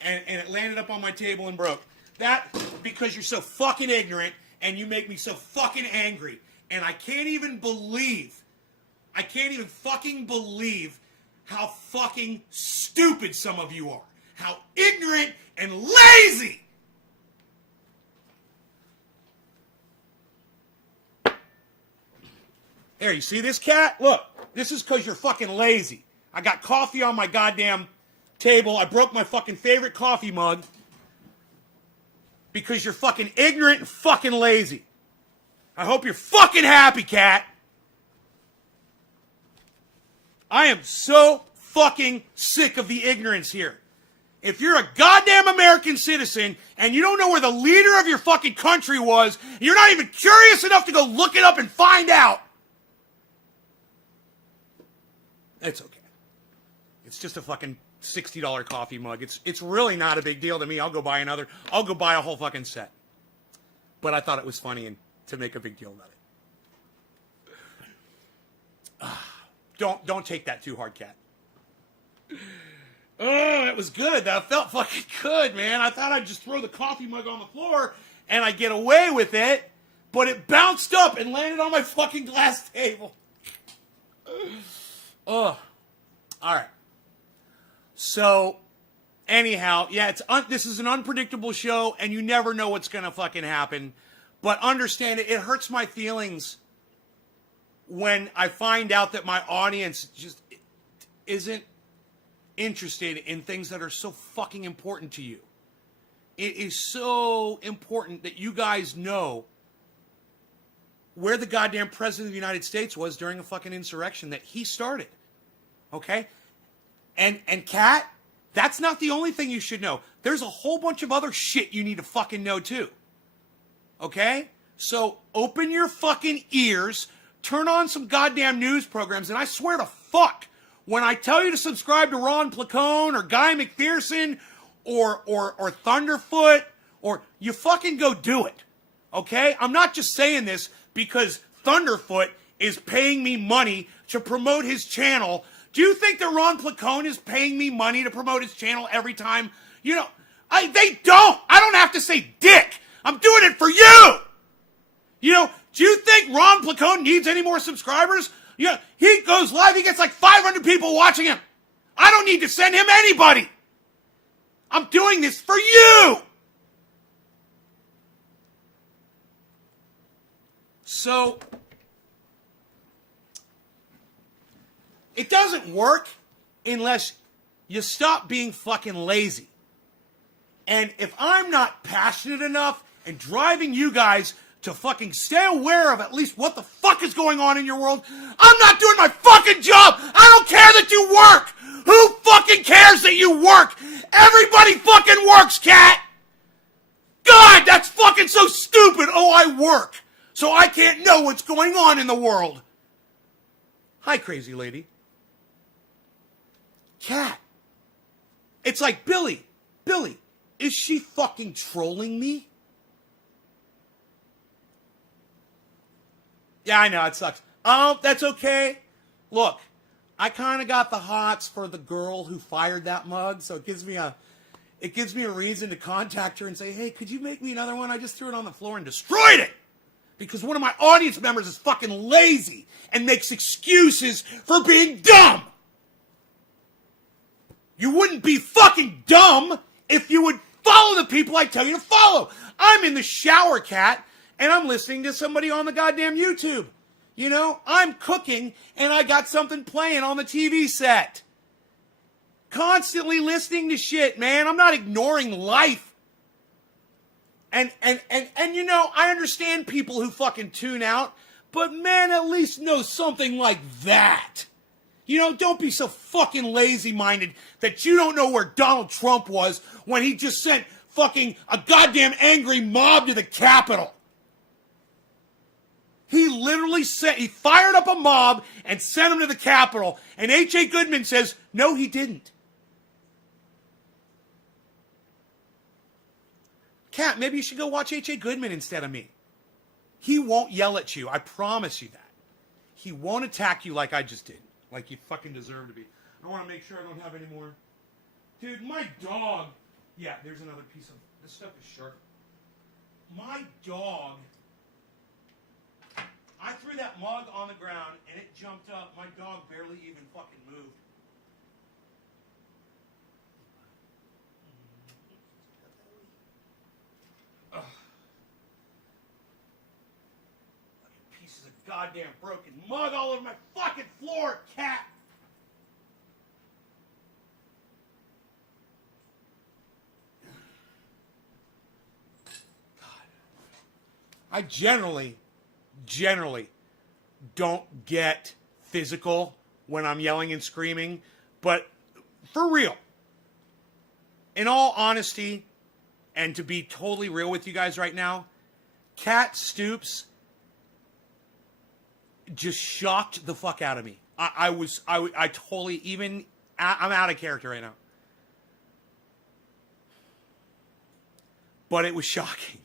And it landed up on my table and broke. That because you're so fucking ignorant and you make me so fucking angry. And I can't even fucking believe how fucking stupid some of you are. How ignorant and lazy. Here, you see this cat? Look, this is because you're fucking lazy. I got coffee on my goddamn table. I broke my fucking favorite coffee mug because you're fucking ignorant and fucking lazy. I hope you're fucking happy, cat. I am so fucking sick of the ignorance here. If you're a goddamn American citizen and you don't know where the leader of your fucking country was, you're not even curious enough to go look it up and find out. It's okay. It's just a fucking $60 coffee mug. It's really not a big deal to me. I'll go buy another. I'll go buy a whole fucking set. But I thought it was funny and to make a big deal about it. Don't take that too hard, cat. Oh, it was good. That felt fucking good, man. I thought I'd just throw the coffee mug on the floor and I'd get away with it, but it bounced up and landed on my fucking glass table. Ugh. All right. So, anyhow, yeah, this is an unpredictable show, and you never know what's gonna fucking happen. But understand it hurts my feelings when I find out that my audience just isn't interested in things that are so fucking important to you. It is so important that you guys know where the goddamn president of the United States was during a fucking insurrection that he started. Okay? And Kat, that's not the only thing you should know. There's a whole bunch of other shit you need to fucking know too. Okay? So open your fucking ears, turn on some goddamn news programs, and I swear to fuck, when I tell you to subscribe to Ron Placone or Guy McPherson or Thunderfoot, or you fucking go do it. Okay? I'm not just saying this because Thunderfoot is paying me money to promote his channel. Do you think that Ron Placone is paying me money to promote his channel every time? You know, they don't. I don't have to say dick. I'm doing it for you. You know, do you think Ron Placone needs any more subscribers? Yeah, he goes live, he gets like 500 people watching him. I don't need to send him anybody. I'm doing this for you. So, it doesn't work unless you stop being fucking lazy. And if I'm not passionate enough and driving you guys to fucking stay aware of at least what the fuck is going on in your world, I'm not doing my fucking job. I don't care that you work. Who fucking cares that you work? Everybody fucking works, cat. God, that's fucking so stupid. Oh, I work, so I can't know what's going on in the world. Hi, crazy lady. Cat. It's like, Billy, is she fucking trolling me? Yeah, I know, it sucks. Oh, that's okay. Look, I kind of got the hots for the girl who fired that mug, so it gives me a reason to contact her and say, hey, could you make me another one? I just threw it on the floor and destroyed it. Because one of my audience members is fucking lazy and makes excuses for being dumb. You wouldn't be fucking dumb if you would follow the people I tell you to follow. I'm in the shower, cat, and I'm listening to somebody on the goddamn YouTube. You know, I'm cooking and I got something playing on the TV set. Constantly listening to shit, man. I'm not ignoring life. And you know, I understand people who fucking tune out, but man, at least know something like that. You know, don't be so fucking lazy-minded that you don't know where Donald Trump was when he just sent fucking a goddamn angry mob to the Capitol. He literally he fired up a mob and sent him to the Capitol. And H.A. Goodman says, no, he didn't. Kat, maybe you should go watch H.A. Goodman instead of me. He won't yell at you. I promise you that. He won't attack you like I just did. Like you fucking deserve to be. I want to make sure I don't have any more. Dude, my dog. Yeah, there's another piece of... This stuff is sharp. My dog... I threw that mug on the ground and it jumped up. My dog barely even fucking moved. Ugh. Fucking pieces of goddamn broken mug all over my fucking floor, cat. I generally don't get physical when I'm yelling and screaming, but for real, in all honesty, and to be totally real with you guys right now, Cat Stoops just shocked the fuck out of me. I totally, even, I'm out of character right now. But it was shocking.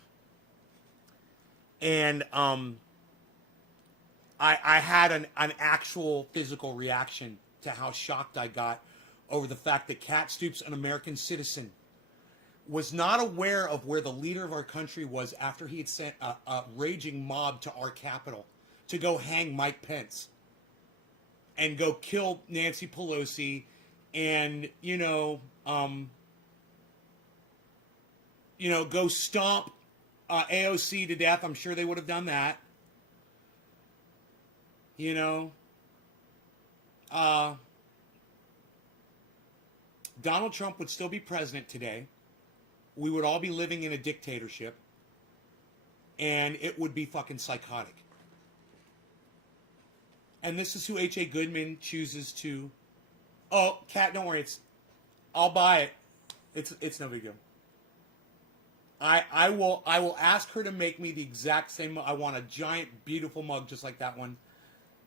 And I had an actual physical reaction to how shocked I got over the fact that Cat Stoops, an American citizen, was not aware of where the leader of our country was after he had sent a raging mob to our Capitol to go hang Mike Pence and go kill Nancy Pelosi and, go stomp AOC to death. I'm sure they would have done that. Donald Trump would still be president today. We would all be living in a dictatorship. And it would be fucking psychotic. And this is who H.A. Goodman chooses to... Oh, Kat, don't worry. I'll buy it. It's no big deal. I will ask her to make me the exact same. I want a giant, beautiful mug just like that one.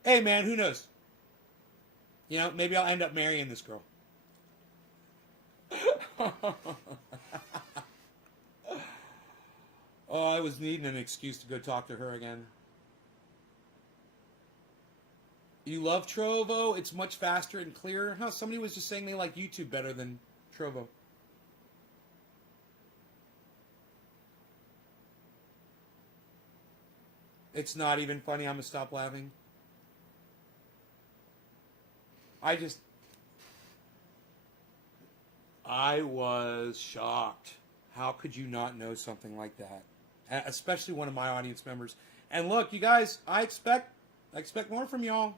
Hey, man, who knows? Maybe I'll end up marrying this girl. Oh, I was needing an excuse to go talk to her again. You love Trovo? It's much faster and clearer. Huh, somebody was just saying they like YouTube better than Trovo. It's not even funny. I'm going to stop laughing. I was shocked. How could you not know something like that? Especially one of my audience members. And look, you guys, I expect more from y'all.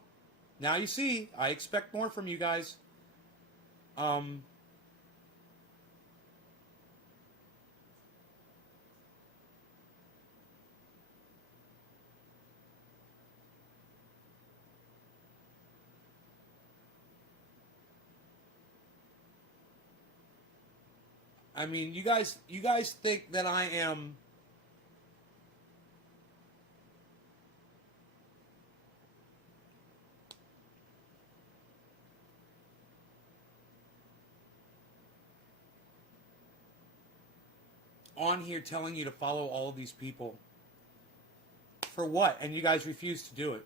Now you see, I expect more from you guys. I mean, you guys think that I am on here telling you to follow all of these people for what? And you guys refuse to do it.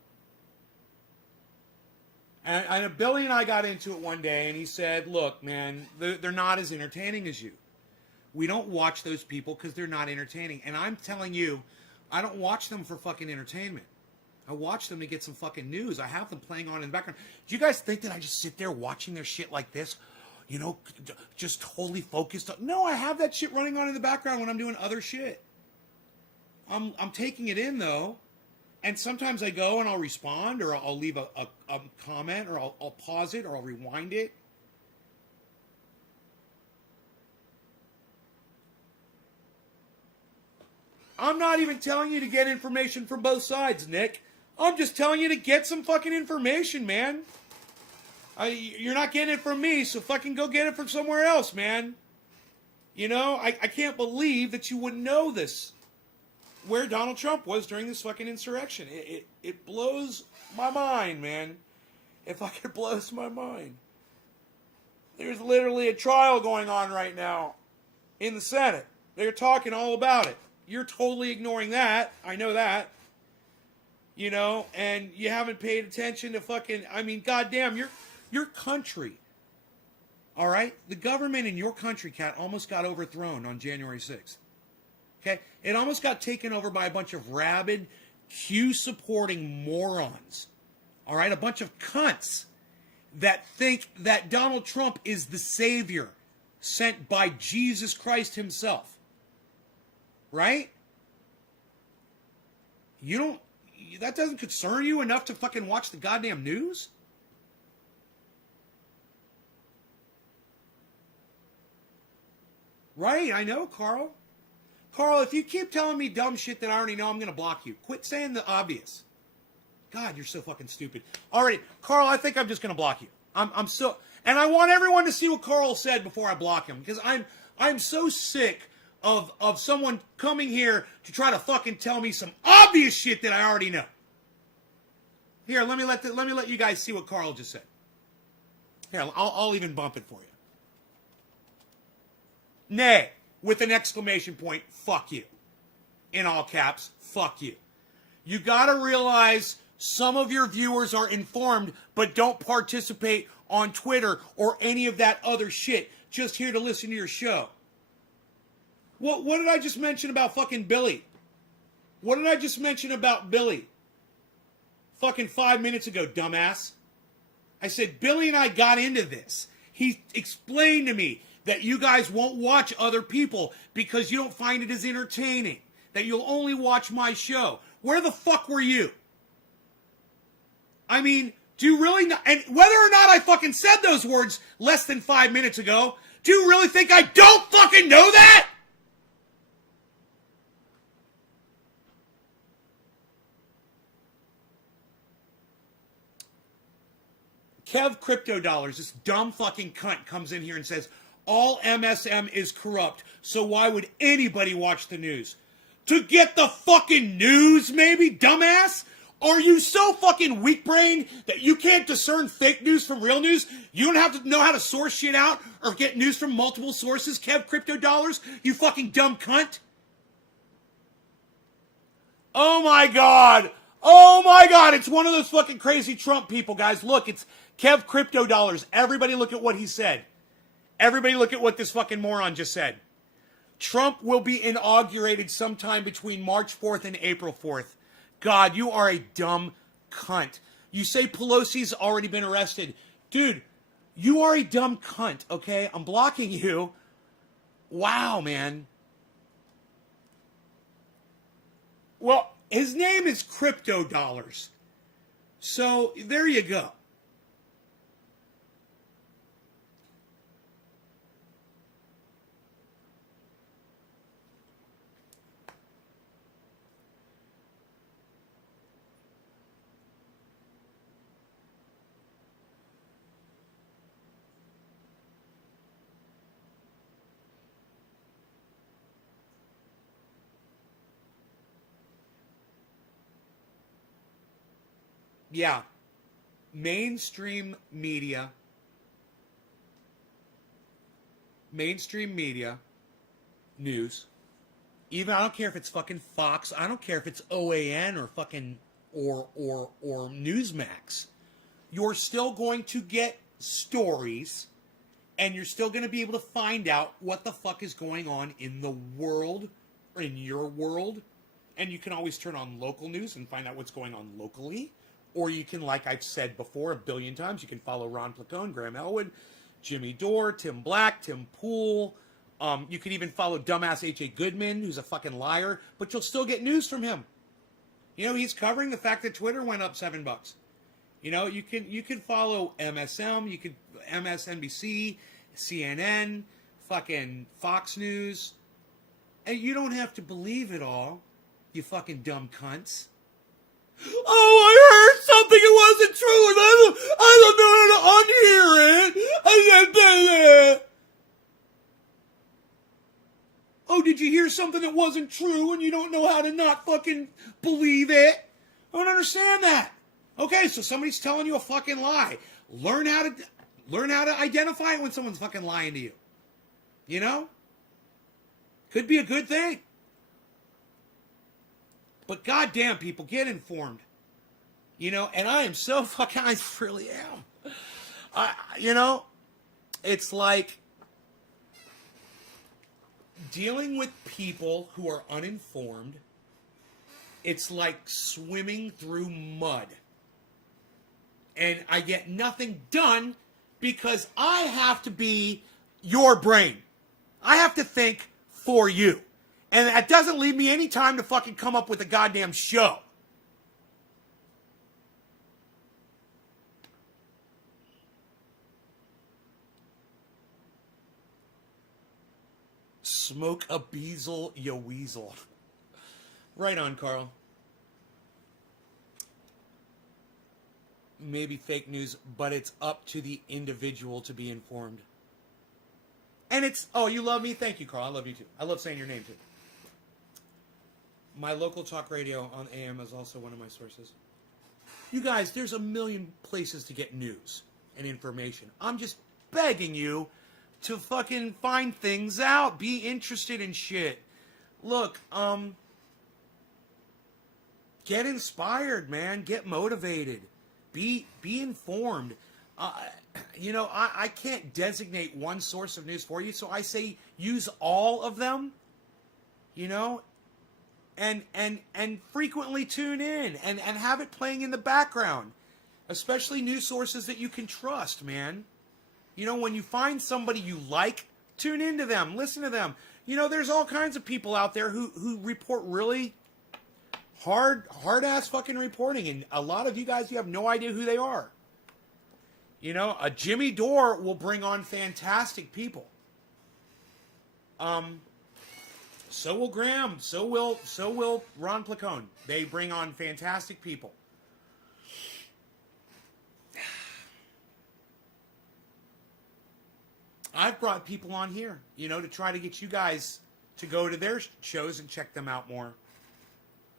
And Billy and I got into it one day, and he said, look, man, they're not as entertaining as you. We don't watch those people because they're not entertaining. And I'm telling you, I don't watch them for fucking entertainment. I watch them to get some fucking news. I have them playing on in the background. Do you guys think that I just sit there watching their shit like this? Just totally focused on... No, I have that shit running on in the background when I'm doing other shit. I'm taking it in, though. And sometimes I go and I'll respond, or I'll leave a comment, or I'll pause it, or I'll rewind it. I'm not even telling you to get information from both sides, Nick. I'm just telling you to get some fucking information, man. You're not getting it from me, so fucking go get it from somewhere else, man. I can't believe that you wouldn't know this. Where Donald Trump was during this fucking insurrection. It blows my mind, man. It fucking blows my mind. There's literally a trial going on right now in the Senate. They're talking all about it. You're totally ignoring that. I know that. And you haven't paid attention to fucking... I mean, goddamn, your country, all right? The government in your country, Kat, almost got overthrown on January 6th. Okay? It almost got taken over by a bunch of rabid, Q-supporting morons. All right? A bunch of cunts that think that Donald Trump is the savior sent by Jesus Christ himself. Right? You that doesn't concern you enough to fucking watch the goddamn news? Right, I know, Carl. Carl, if you keep telling me dumb shit that I already know, I'm going to block you. Quit saying the obvious. God, you're so fucking stupid. Alrighty, Carl, I think I'm just going to block you. I'm so... And I want everyone to see what Carl said before I block him. Because I'm so sick of someone coming here to try to fucking tell me some obvious shit that I already know. Here, let me let you guys see what Carl just said. Here, I'll even bump it for you. Nay, with an exclamation point, fuck you. In all caps, fuck you. You gotta realize some of your viewers are informed, but don't participate on Twitter or any of that other shit. Just here to listen to your show. What did I just mention about fucking Billy? What did I just mention about Billy? Fucking 5 minutes ago, dumbass. I said, Billy and I got into this. He explained to me that you guys won't watch other people because you don't find it as entertaining. That you'll only watch my show. Where the fuck were you? I mean, do you really not... And whether or not I fucking said those words less than 5 minutes ago, do you really think I don't fucking know that? Kev Crypto Dollars, this dumb fucking cunt comes in here and says, all MSM is corrupt, so why would anybody watch the news? To get the fucking news, maybe, dumbass? Are you so fucking weak-brained that you can't discern fake news from real news? You don't have to know how to source shit out or get news from multiple sources, Kev Crypto Dollars? You fucking dumb cunt? Oh my god! Oh my god! It's one of those fucking crazy Trump people, guys. Look, it's Kev Crypto Dollars. Everybody look at what he said. Everybody look at what this fucking moron just said. Trump will be inaugurated sometime between March 4th and April 4th. God, you are a dumb cunt. You say Pelosi's already been arrested. Dude, you are a dumb cunt, okay? I'm blocking you. Wow, man. Well, his name is Crypto Dollars. So, there you go. Yeah, mainstream media, news, even, I don't care if it's fucking Fox, I don't care if it's OAN or fucking, or Newsmax, you're still going to get stories, and you're still going to be able to find out what the fuck is going on in the world, or in your world, and you can always turn on local news and find out what's going on locally. Or you can, like I've said before a billion times, you can follow Ron Placone, Graham Elwood, Jimmy Dore, Tim Black, Tim Pool. You can even follow dumbass H.A. Goodman, who's a fucking liar, but you'll still get news from him. You know, he's covering the fact that Twitter went up $7. You know, you can follow MSM, you could MSNBC, CNN, fucking Fox News, and you don't have to believe it all, you fucking dumb cunts. Oh, I heard something, it wasn't true, and I don't know how to unhear it. Oh, did you hear something that wasn't true and you don't know how to not fucking believe it? I don't understand that. Okay, so somebody's telling you a fucking lie. Learn how to identify it when someone's fucking lying to you. You know? Could be a good thing. But goddamn, people, get informed. You know, and I am so fucking, I really am. You know, it's like dealing with people who are uninformed. It's like swimming through mud. And I get nothing done because I have to be your brain. I have to think for you. And that doesn't leave me any time to fucking come up with a goddamn show. Smoke a bezel, you weasel. Right on, Carl. Maybe fake news, but it's up to the individual to be informed. And it's, oh, you love me? Thank you, Carl. I love you too. I love saying your name too. My local talk radio on AM is also one of my sources. You guys, there's a million places to get news and information. I'm just begging you to fucking find things out. Be interested in shit. Look, get inspired, man. Get motivated. Be informed. I can't designate one source of news for you, so I say use all of them. And frequently tune in and have it playing in the background, especially news sources that you can trust, man. When you find somebody you like, tune into them, listen to them. There's all kinds of people out there who report really hard-ass fucking reporting, and a lot of you guys, you have no idea who they are. A Jimmy Dore will bring on fantastic people. So will Graham. So will Ron Placone. They bring on fantastic people. I've brought people on here, to try to get you guys to go to their shows and check them out more.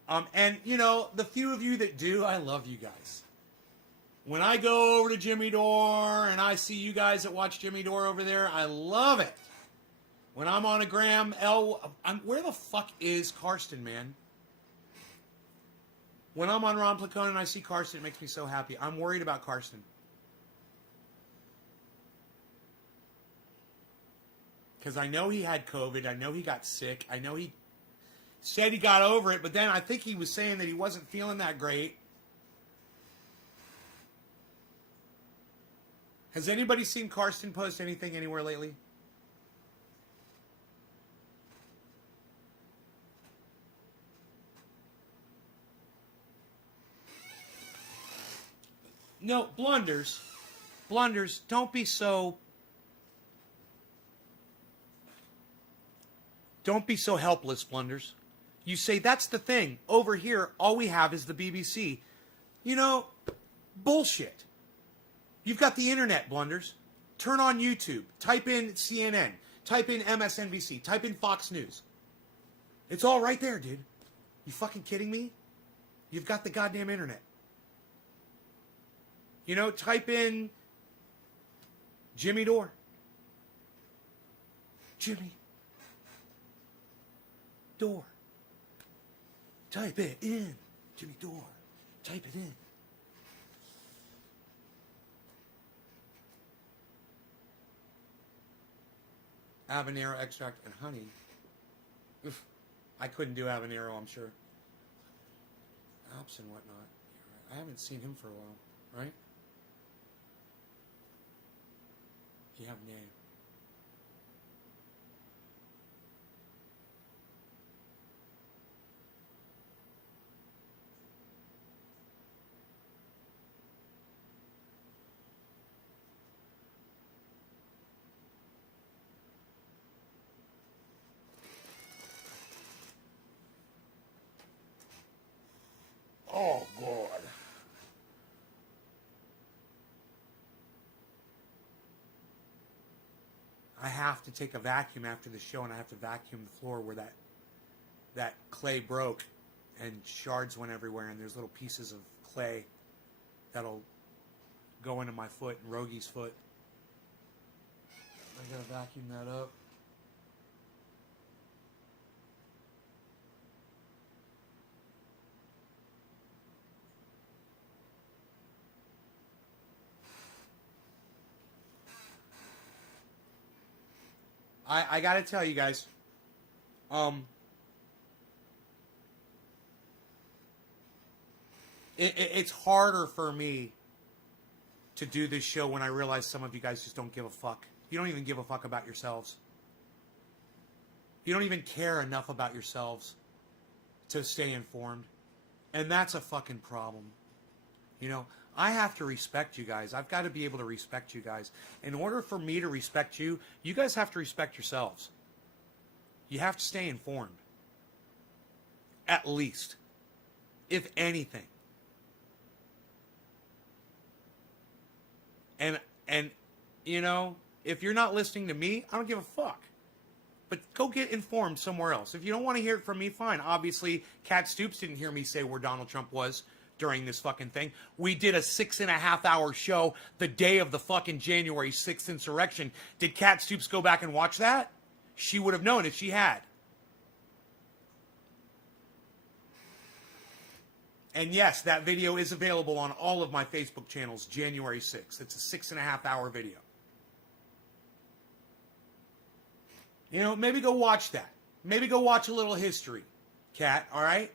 And the few of you that do, I love you guys. When I go over to Jimmy Dore and I see you guys that watch Jimmy Dore over there, I love it. When I'm on a Graham where the fuck is Karsten, man? When I'm on Ron Placone and I see Karsten, it makes me so happy. I'm worried about Karsten. Because I know he had COVID. I know he got sick. I know he said he got over it, but then I think he was saying that he wasn't feeling that great. Has anybody seen Karsten post anything anywhere lately? No, blunders, don't be so helpless, blunders. You say, that's the thing. Over here, all we have is the BBC. Bullshit. You've got the internet, blunders. Turn on YouTube. Type in CNN. Type in MSNBC. Type in Fox News. It's all right there, dude. You fucking kidding me? You've got the goddamn internet. Type in Jimmy Dore. Jimmy Dore. Type it in. Jimmy Dore. Type it in. Habanero extract and honey. Oof. I couldn't do habanero, I'm sure. Ops and whatnot. I haven't seen him for a while, right? You have name. Oh, God. I have to take a vacuum after the show, and I have to vacuum the floor where that clay broke and shards went everywhere, and there's little pieces of clay that'll go into my foot and Rogie's foot. I gotta vacuum that up. I gotta tell you guys, it's harder for me to do this show when I realize some of you guys just don't give a fuck. You don't even give a fuck about yourselves. You don't even care enough about yourselves to stay informed. And that's a fucking problem. I have to respect you guys. I've got to be able to respect you guys. In order for me to respect you, you guys have to respect yourselves. You have to stay informed. At least. If anything. And you know, if you're not listening to me, I don't give a fuck. But go get informed somewhere else. If you don't want to hear it from me, fine. Obviously, Cat Stoops didn't hear me say where Donald Trump was during this fucking thing. We did a 6.5-hour show the day of the fucking January 6th insurrection. Did Cat Stoops go back and watch that? She would have known if she had. And yes, that video is available on all of my Facebook channels January 6th. It's a 6.5-hour video. You know, maybe go watch that. Maybe go watch a little history, Cat, all right?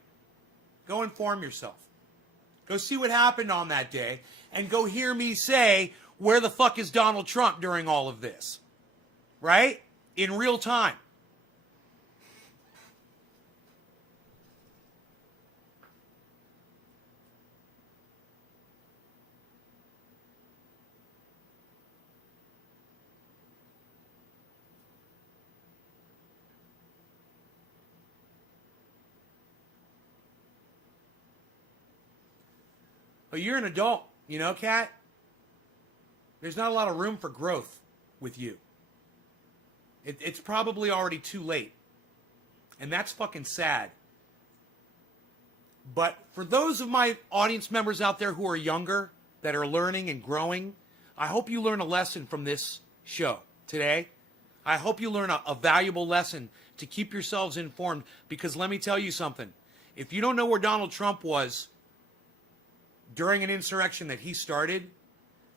Go inform yourself. Go see what happened on that day, and go hear me say, where the fuck is Donald Trump during all of this? Right? In real time. But you're an adult, you know, Kat? There's not a lot of room for growth with you. It's probably already too late. And that's fucking sad. But for those of my audience members out there who are younger, that are learning and growing, I hope you learn a lesson from this show today. I hope you learn a valuable lesson to keep yourselves informed, because let me tell you something. If you don't know where Donald Trump was during an insurrection that he started,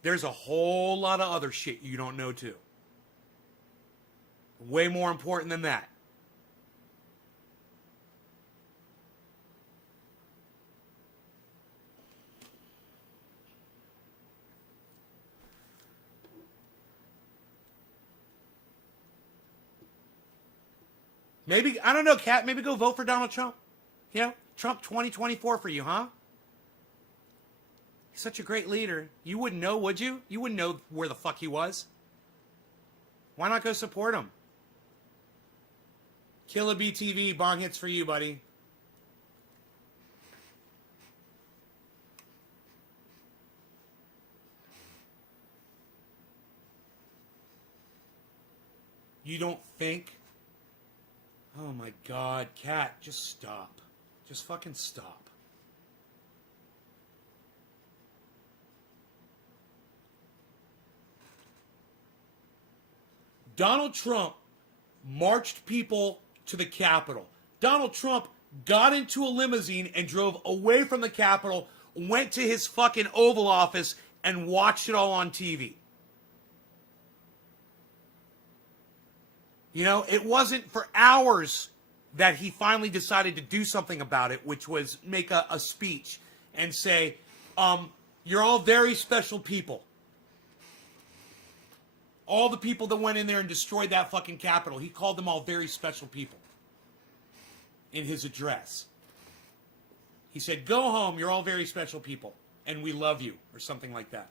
there's a whole lot of other shit you don't know too. Way more important than that. Maybe, I don't know, Kat, maybe go vote for Donald Trump. You know, Trump 2024 for you, huh? He's such a great leader. You wouldn't know, would you? You wouldn't know where the fuck he was. Why not go support him? Killer BTV, bong hits for you, buddy. You don't think? Oh my God, Kat, just stop. Just fucking stop. Donald Trump marched people to the Capitol. Donald Trump got into a limousine and drove away from the Capitol, went to his fucking Oval Office, and watched it all on TV. You know, it wasn't for hours that he finally decided to do something about it, which was make a speech and say, you're all very special people. All the people that went in there and destroyed that fucking Capitol, he called them all very special people in his address. He said, go home, you're all very special people, and we love you, or something like that.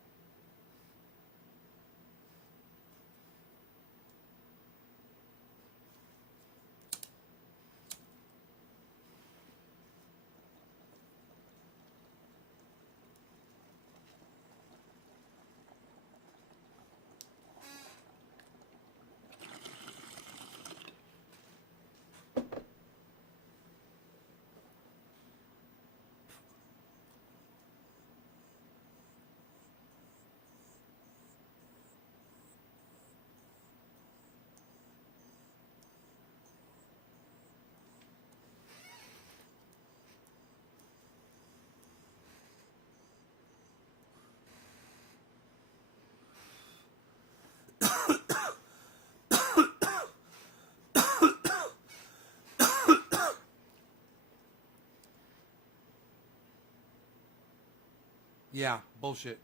Yeah, bullshit.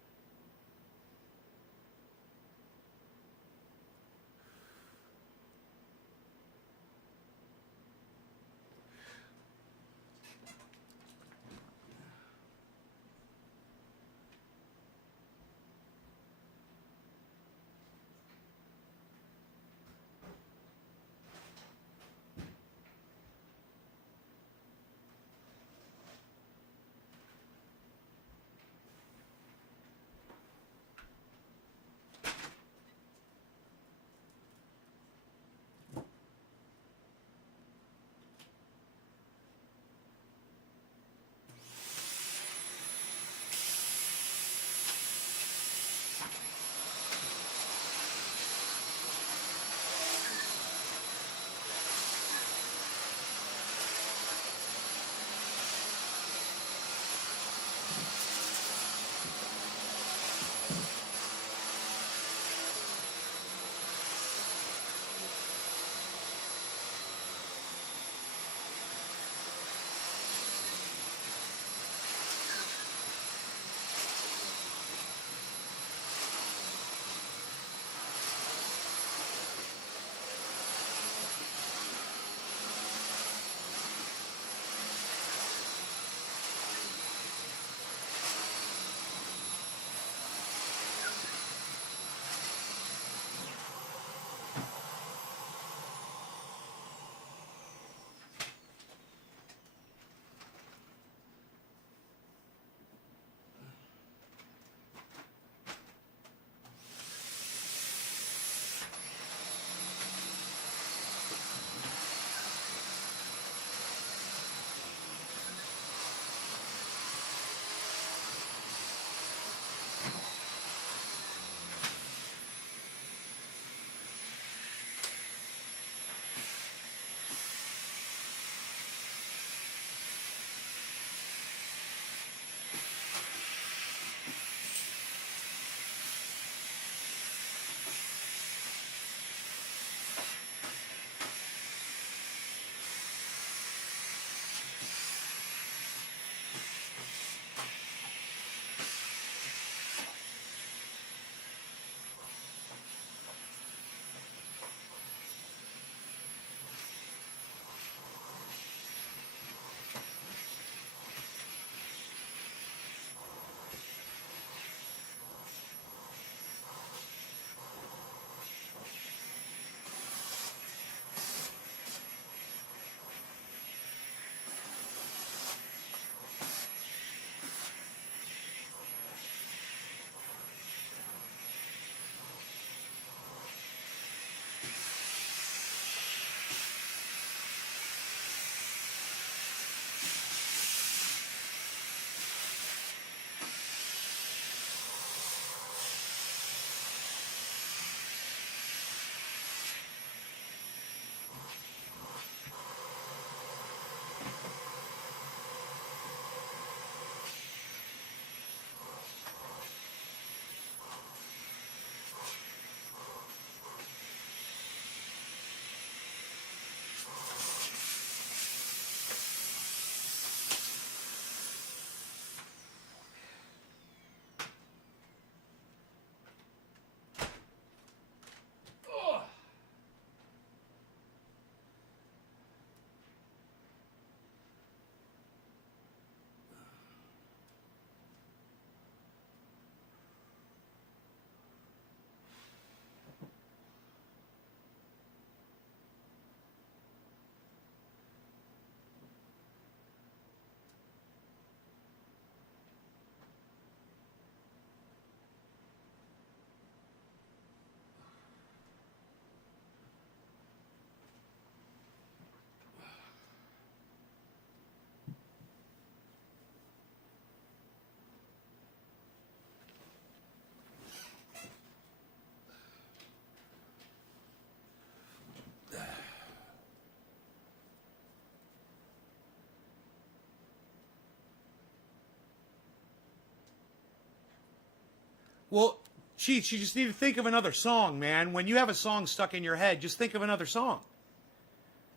Well, Cheats, you just need to think of another song, man. When you have a song stuck in your head, just think of another song.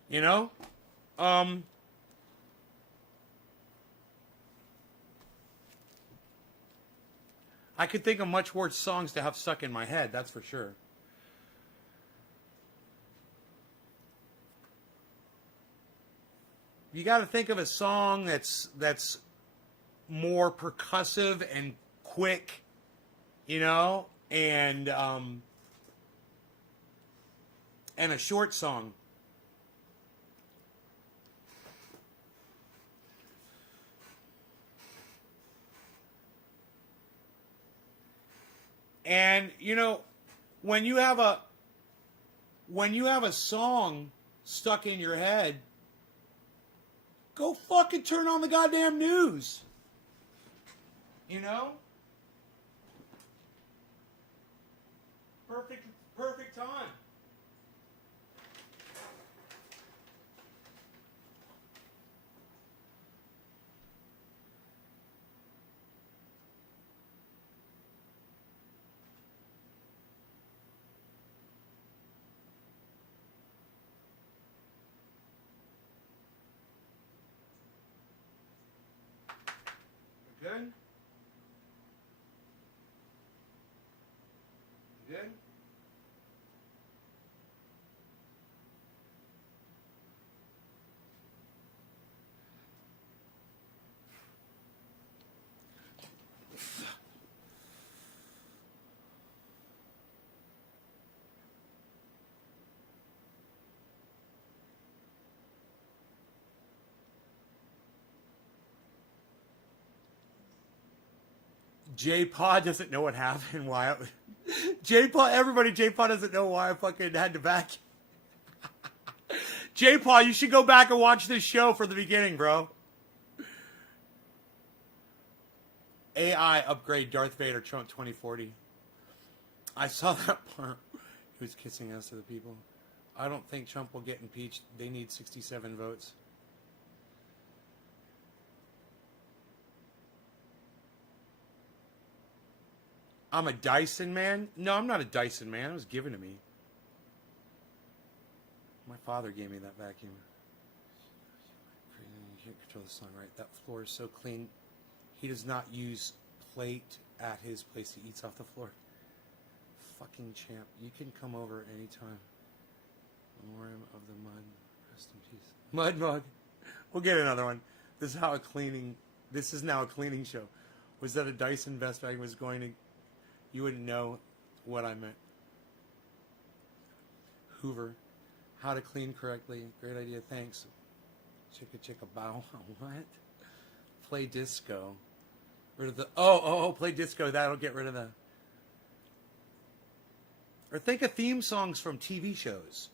You know? I could think of much worse songs to have stuck in my head, that's for sure. You got to think of a song that's more percussive and quick, you know, and a short song. And you know, when you have a song stuck in your head, go fucking turn on the goddamn news. You know? Perfect time. Good? Good? J-Pod doesn't know what happened. Why? J-Pod doesn't know why I fucking had to vacuum. J-Pod, you should go back and watch this show from the beginning, bro. AI upgrade Darth Vader Trump 2040. I saw that part. He was kissing us to the people. I don't think Trump will get impeached. They need 67 votes. I'm a Dyson man? No, I'm not a Dyson man. It was given to me. My father gave me that vacuum. You can't control the sun, right? That floor is so clean. He does not use plate at his place. He eats off the floor. Fucking champ. You can come over anytime. Memoriam of the Mud. Rest in peace. Mud Mug. We'll get another one. This is how a cleaning... This is now a cleaning show. Was that a Dyson vest bag was going to... You wouldn't know what I meant. Hoover. How to clean correctly. Great idea. Thanks. Chicka chicka bow. What? Play disco. Rid of the... Oh, play disco. That'll get rid of the... Or think of theme songs from TV shows.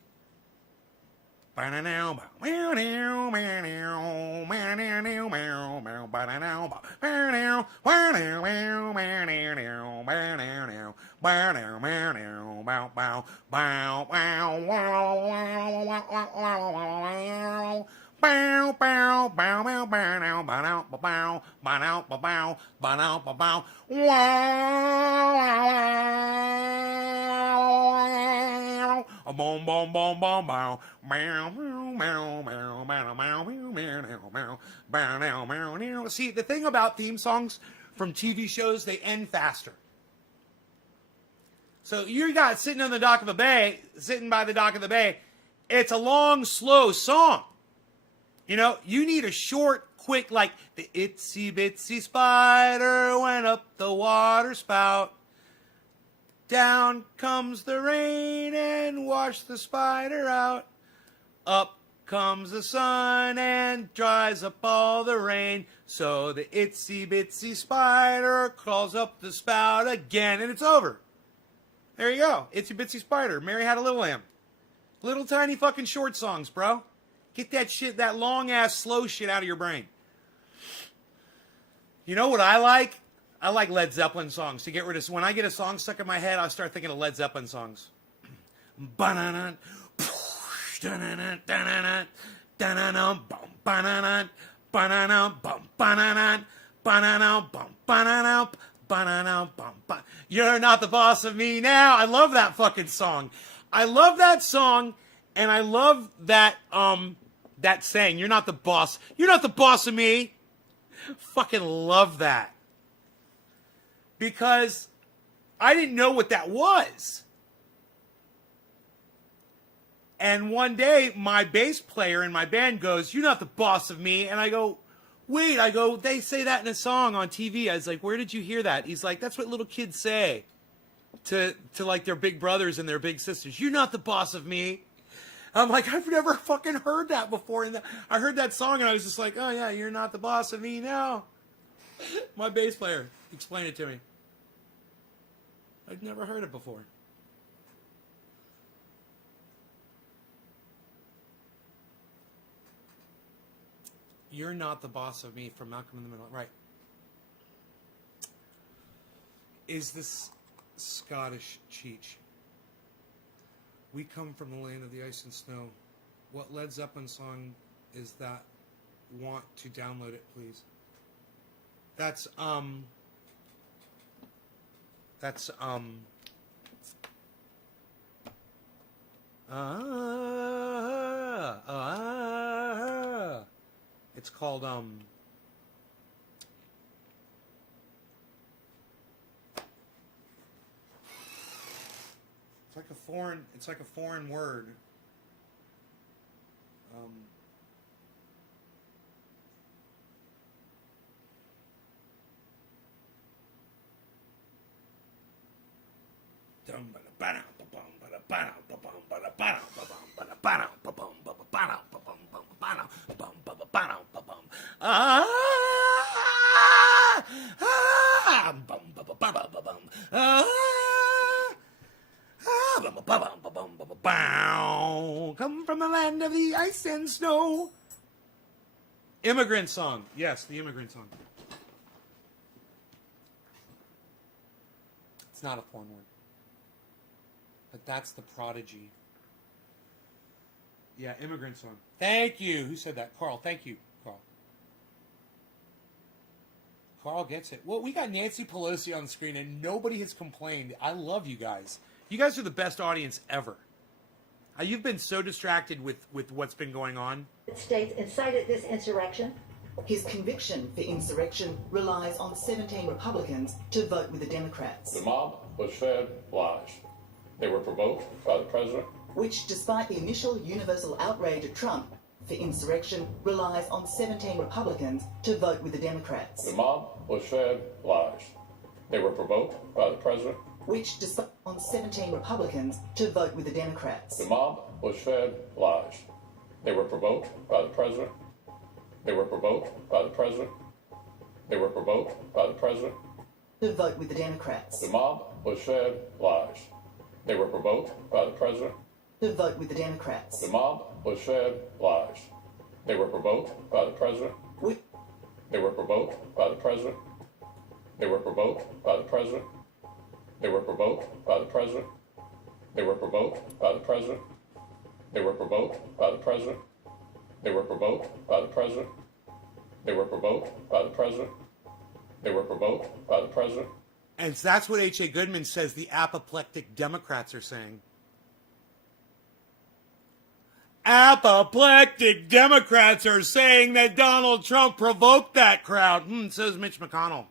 Boom, boom, boom, boom, boom. See, the thing about theme songs from TV shows, they end faster. So you got sitting by the dock of the bay, it's a long, slow song. You know, you need a short, quick, like the itsy bitsy spider went up the water spout. Down comes the rain and washed the spider out. Up comes the sun and dries up all the rain. So the itsy bitsy spider crawls up the spout again, and it's over. There you go. Itsy bitsy spider. Mary had a little lamb. Little tiny fucking short songs, bro. Get that shit, that long ass slow shit out of your brain. You know what I like? I like Led Zeppelin songs. To get rid of, when I get a song stuck in my head, I start thinking of Led Zeppelin songs. You You're not the boss of me now. I love that fucking song. I love that song, and I love that that saying, you're not the boss. You're not the boss of me. Fucking love that. Because I didn't know what that was. And one day, my bass player in my band goes, you're not the boss of me. And I go, wait, they say that in a song on TV. I was like, where did you hear that? He's like, that's what little kids say to like their big brothers and their big sisters. You're not the boss of me. I'm like, I've never fucking heard that before. And I heard that song and I was just like, oh yeah, you're not the boss of me now. My bass player explained it to me. I'd never heard it before. You're not the boss of me from Malcolm in the Middle. Right. Is this Scottish Cheech? We come from the land of the ice and snow. What Led Zeppelin song is that? Want to download it, please. That's it's called it's like a foreign word. Come from the land of the ice and snow. Immigrant song. Yes, the immigrant song. It's not a foreign word. But that's the Prodigy. Yeah, immigrant song. Thank you. Who said that? Carl. Thank you, Carl. Carl gets it. Well, we got Nancy Pelosi on the screen and nobody has complained. I love you guys. You guys are the best audience ever. You've been so distracted with what's been going on. States incited this insurrection. His conviction for insurrection relies on 17 Republicans to vote with the Democrats. The mob was fed lies. They were provoked by the president. Which, despite the initial universal outrage at Trump for insurrection, relies on 17 Republicans to vote with the Democrats. The mob was fed lies. They were provoked by the president. Which, despite on 17 Republicans to vote with the Democrats. The mob was fed lies. They were provoked by the president. They were provoked by the president. They were provoked by the president. To vote with the Democrats. The mob was fed lies. They were provoked by the president. To vote with the Democrats. The mob was fed lies. They were provoked by the president. They were provoked by the president. They were provoked by the president. They were provoked by the president. They were provoked by the president. They were provoked by the president. They were provoked by the president. They were provoked by the president. They were provoked by the president. And that's what H.A. Goodman says the apoplectic Democrats are saying. Apoplectic Democrats are saying that Donald Trump provoked that crowd. Says Mitch McConnell.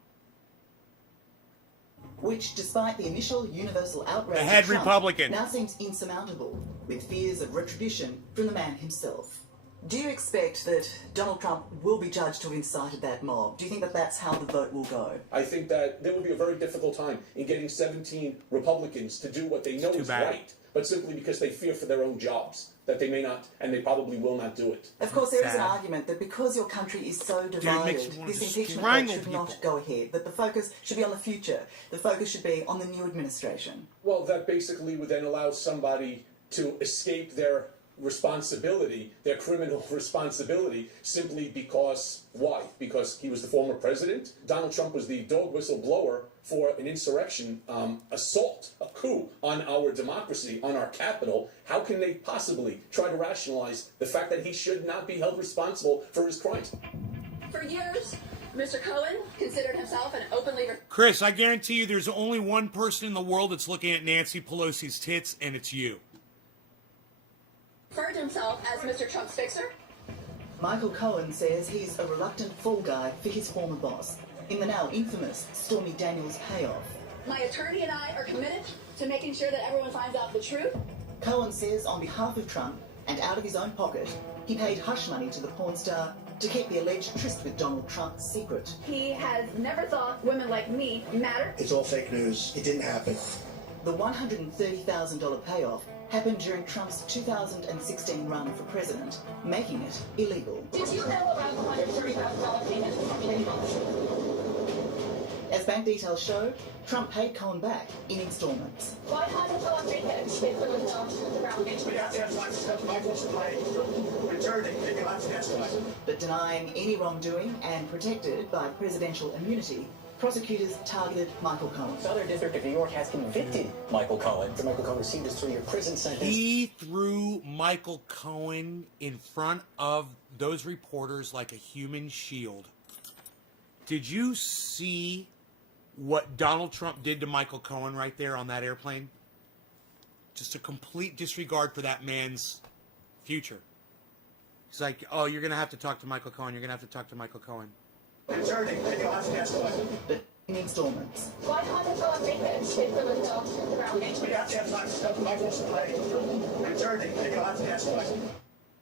Which, despite the initial universal outrage, the head Trump Republican, now seems insurmountable, with fears of retribution from the man himself. Do you expect that Donald Trump will be judged to have incited that mob? Do you think that that's how the vote will go? I think that there will be a very difficult time in getting 17 Republicans to do what they know is right, but simply because they fear for their own jobs, that they may not, and they probably will not do it. Of course, there is an argument that because your country is so divided, this impeachment vote should not go ahead, that the focus should be on the future. The focus should be on the new administration. Well, that basically would then allow somebody to escape their responsibility, their criminal responsibility, simply because, why? Because he was the former president? Donald Trump was the dog whistle blower for an insurrection, assault, a coup on our democracy, on our capital. How can they possibly try to rationalize the fact that he should not be held responsible for his crimes? For years, Mr. Cohen considered himself an openly Chris, I guarantee you there's only one person in the world that's looking at Nancy Pelosi's tits, and it's you. referred to himself as Mr. Trump's fixer. Michael Cohen says he's a reluctant fall guy for his former boss in the now infamous Stormy Daniels payoff. My attorney and I are committed to making sure that everyone finds out the truth. Cohen says on behalf of Trump and out of his own pocket, he paid hush money to the porn star to keep the alleged tryst with Donald Trump secret. He has never thought women like me matter. It's all fake news. It didn't happen. The $130,000 payoff happened during Trump's 2016 run for president, making it illegal. Did you know about the $130,000 payment from Katie As bank details show, Trump paid Cohen back in installments. Why hasn't Cohen repaid the ground We have to have Michael's returning. Maybe I'll have to ask him. But denying any wrongdoing and protected by presidential immunity, prosecutors targeted Michael Cohen. Southern District of New York has convicted Michael Cohen. Michael Cohen received his 3-year prison sentence. He threw Michael Cohen in front of those reporters like a human shield. Did you see what Donald Trump did to Michael Cohen right there on that airplane? Just a complete disregard for that man's future. He's like, oh, you're going to have to talk to Michael Cohen. You're going to have to talk to Michael Cohen. Returning. Maybe I'll have to ask him. But in installments. Why hasn't Cohen repaid the ground We have to have Michael's returning. Maybe I'll have to ask him.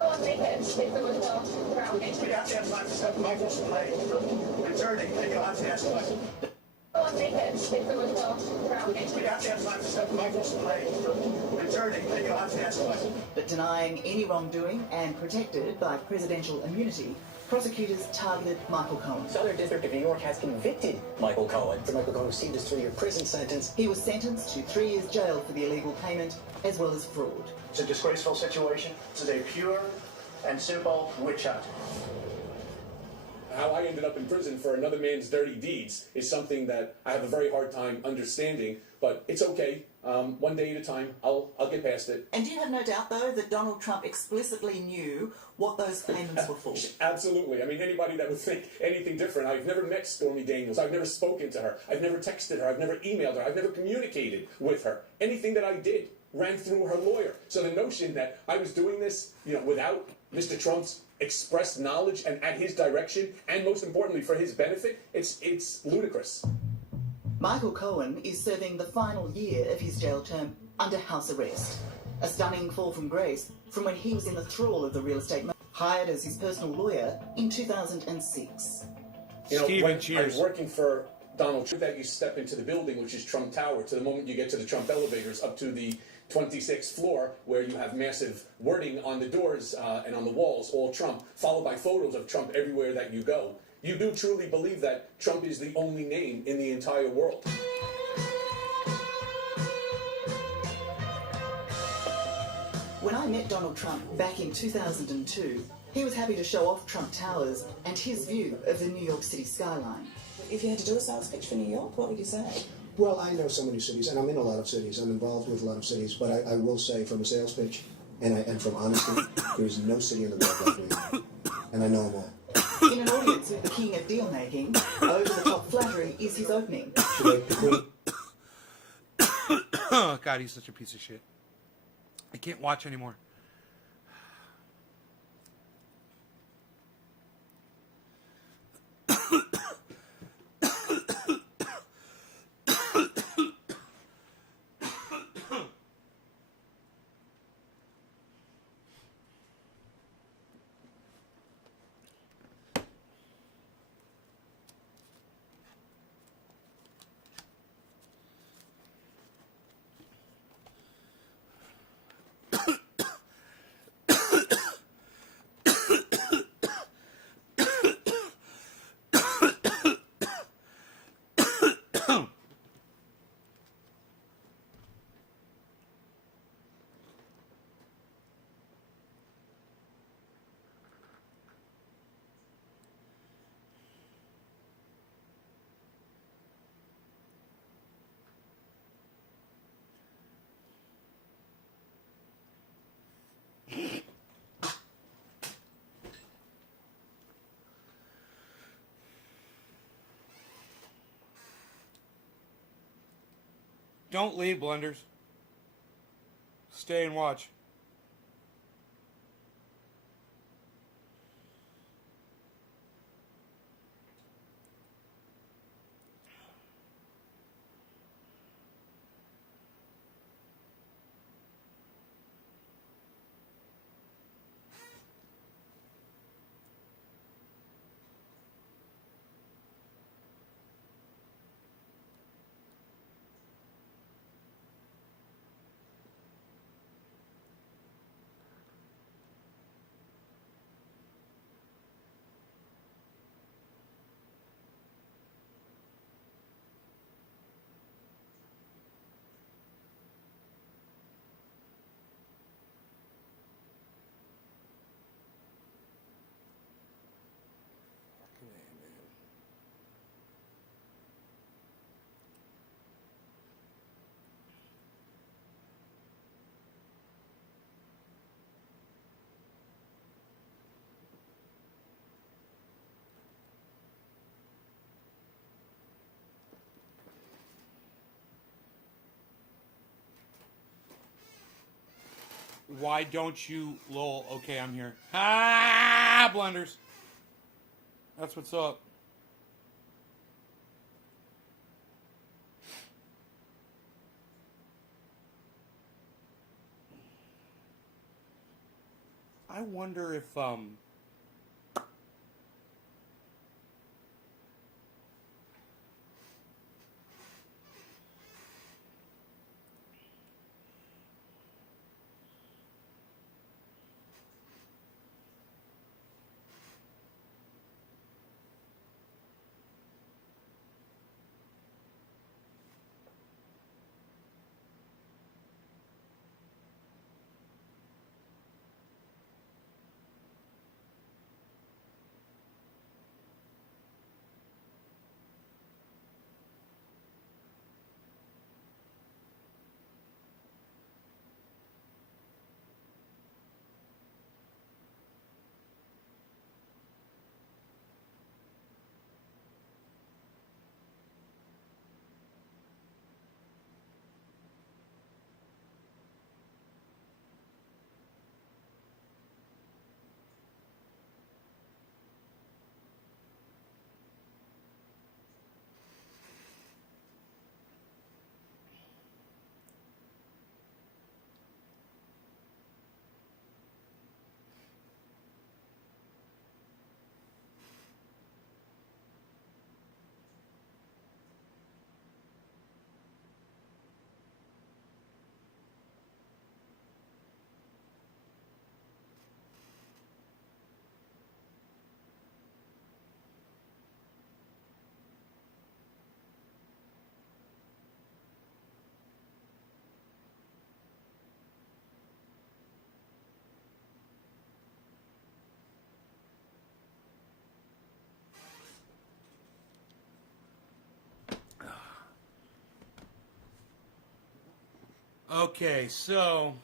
Cohen repaid the ground We have to have Michael's returning. Maybe I'll have to ask him. Cohen repaid the ground We have to have Michael's returning. Maybe I'll have to ask him. But denying any wrongdoing and protected by presidential immunity, prosecutors targeted Michael Cohen. Southern District of New York has convicted Michael Cohen. Michael Cohen received his 3-year prison sentence. He was sentenced to 3 years jail for the illegal payment as well as fraud. It's a disgraceful situation. This is a pure and simple witch hunt. How I ended up in prison for another man's dirty deeds is something that I have a very hard time understanding, but it's okay. One day at a time, I'll get past it. And do you have no doubt, though, that Donald Trump explicitly knew what those payments were for? Absolutely. I mean, anybody that would think anything different. I've never met Stormy Daniels. I've never spoken to her. I've never texted her. I've never emailed her. I've never communicated with her. Anything that I did ran through her lawyer. So the notion that I was doing this, without Mr. Trump's expressed knowledge and at his direction, and most importantly for his benefit, it's ludicrous. Michael Cohen is serving the final year of his jail term under house arrest. A stunning fall from grace from when he was in the thrall of the real estate hired as his personal lawyer in 2006. Steven, cheers. I'm working for Donald Trump, that you step into the building, which is Trump Tower, to the moment you get to the Trump elevators up to the 26th floor, where you have massive wording on the doors and on the walls, all Trump, followed by photos of Trump everywhere that you go. You do truly believe that Trump is the only name in the entire world. When I met Donald Trump back in 2002, he was happy to show off Trump Towers and his view of the New York City skyline. If you had to do a sales pitch for New York, what would you say? Well, I know so many cities, and I'm in a lot of cities. I'm involved with a lot of cities, but I will say from a sales pitch and from honesty, there's no city in the world like me, and I know them all. In an audience with the king of deal-making, over-the-top flattery is his opening. Oh, God, he's such a piece of shit. I can't watch anymore. Don't leave, Blenders. Stay and watch. Why don't you, lol? Okay, I'm here. Ah, Blenders. That's what's up. I wonder if okay, so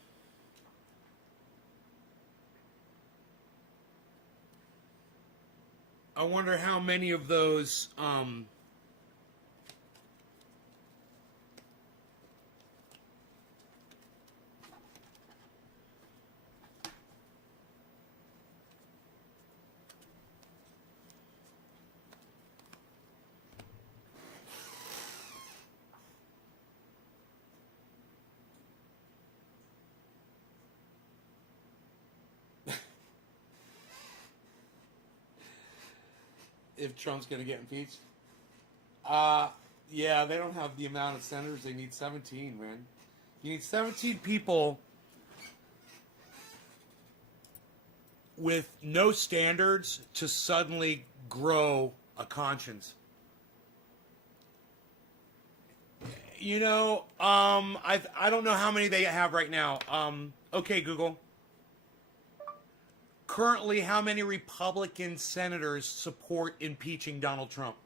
I wonder how many of those if Trump's going to get impeached. Yeah, they don't have the amount of senators. They need 17, man. You need 17 people with no standards to suddenly grow a conscience. You know, I don't know how many they have right now. Okay, Google. Currently, how many Republican senators support impeaching Donald Trump?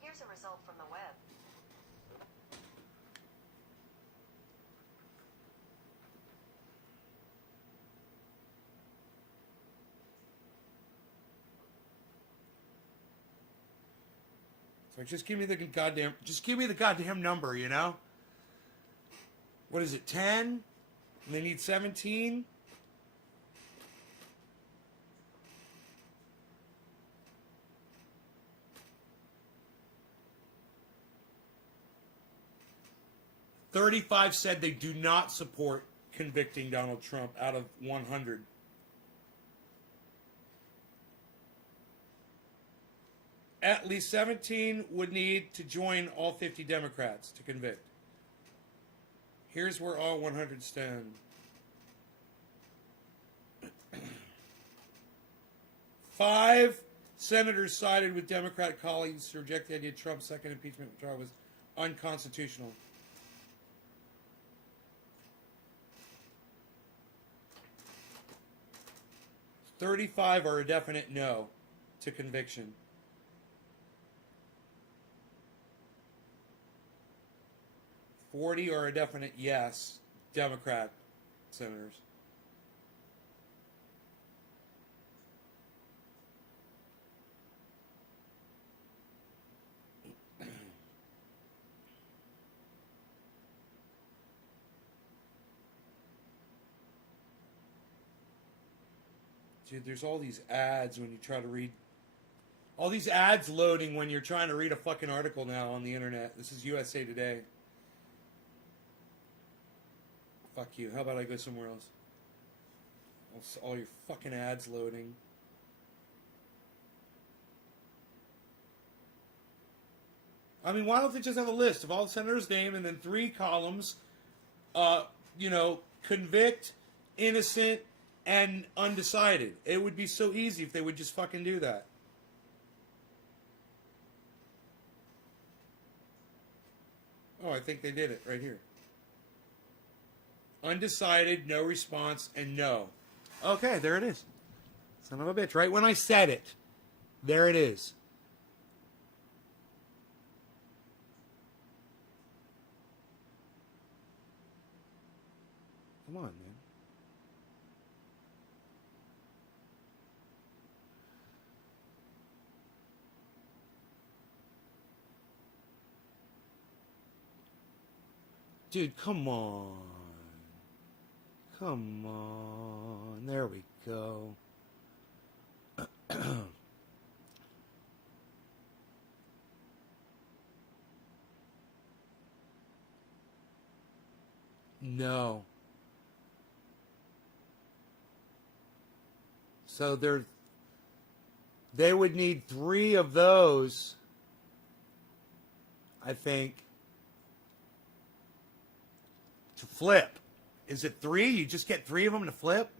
Here's a result from the web. So just give me the goddamn number, you know? What is it, 10? And they need 17? $35 said they do not support convicting Donald Trump out of 100. At least 17 would need to join all 50 Democrats to convict. Here's where all 100 stand. 5 senators sided with Democratic colleagues to reject the idea Trump's second impeachment trial was unconstitutional. $35 are a definite no to conviction. $40 are a definite yes, Democrat senators. Dude, there's all these ads when you try to read. All these ads loading when you're trying to read a fucking article now on the internet. This is USA Today. Fuck you. How about I go somewhere else? All your fucking ads loading. I mean, why don't they just have a list of all the senators' name and then 3 columns, convict, innocent, and undecided. It would be so easy if they would just fucking do that. Oh, I think they did it right here. Undecided, no response, and no. Okay, there it is. Son of a bitch. Right when I said it, there it is. Come on, man. Dude, come on. Come on. There we go. No. So they would need 3 of those, I think, to flip. Is it 3? You just get 3 of them to flip?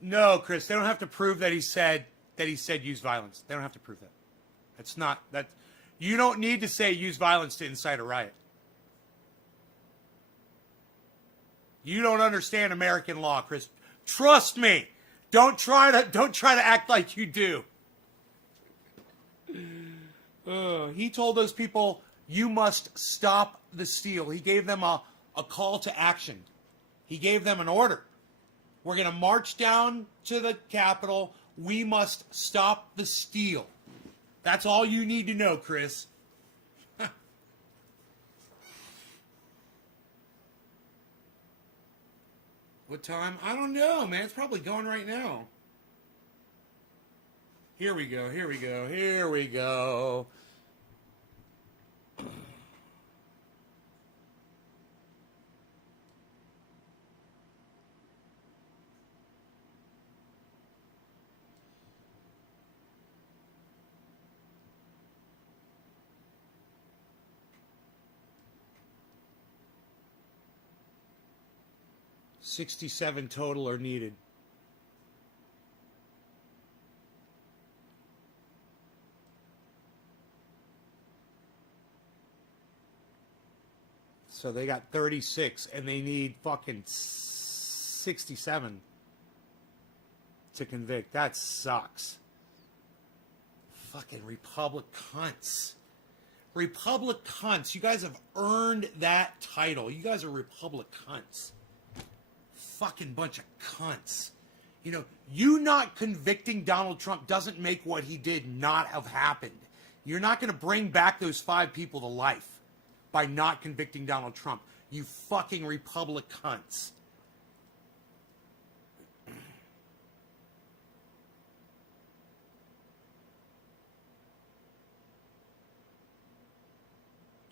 No, Chris, they don't have to prove that he said use violence. They don't have to prove that. That's not that. You don't need to say use violence to incite a riot. You don't understand American law, Chris. Trust me. Don't try to act like you do. He told those people, you must stop the steal. He gave them a call to action. He gave them an order. We're going to march down to the Capitol. We must stop the steal. That's all you need to know, Chris. What time? I don't know, man. It's probably going right now. Here we go. Here we go. Here we go. $67 total are needed. So they got 36 and they need fucking 67 to convict. That sucks. Fucking Republic cunts. Republic cunts. You guys have earned that title. You guys are Republic cunts. Fucking bunch of cunts. You know, you not convicting Donald Trump doesn't make what he did not have happened. You're not going to bring back those 5 people to life by not convicting Donald Trump. You fucking Republic cunts.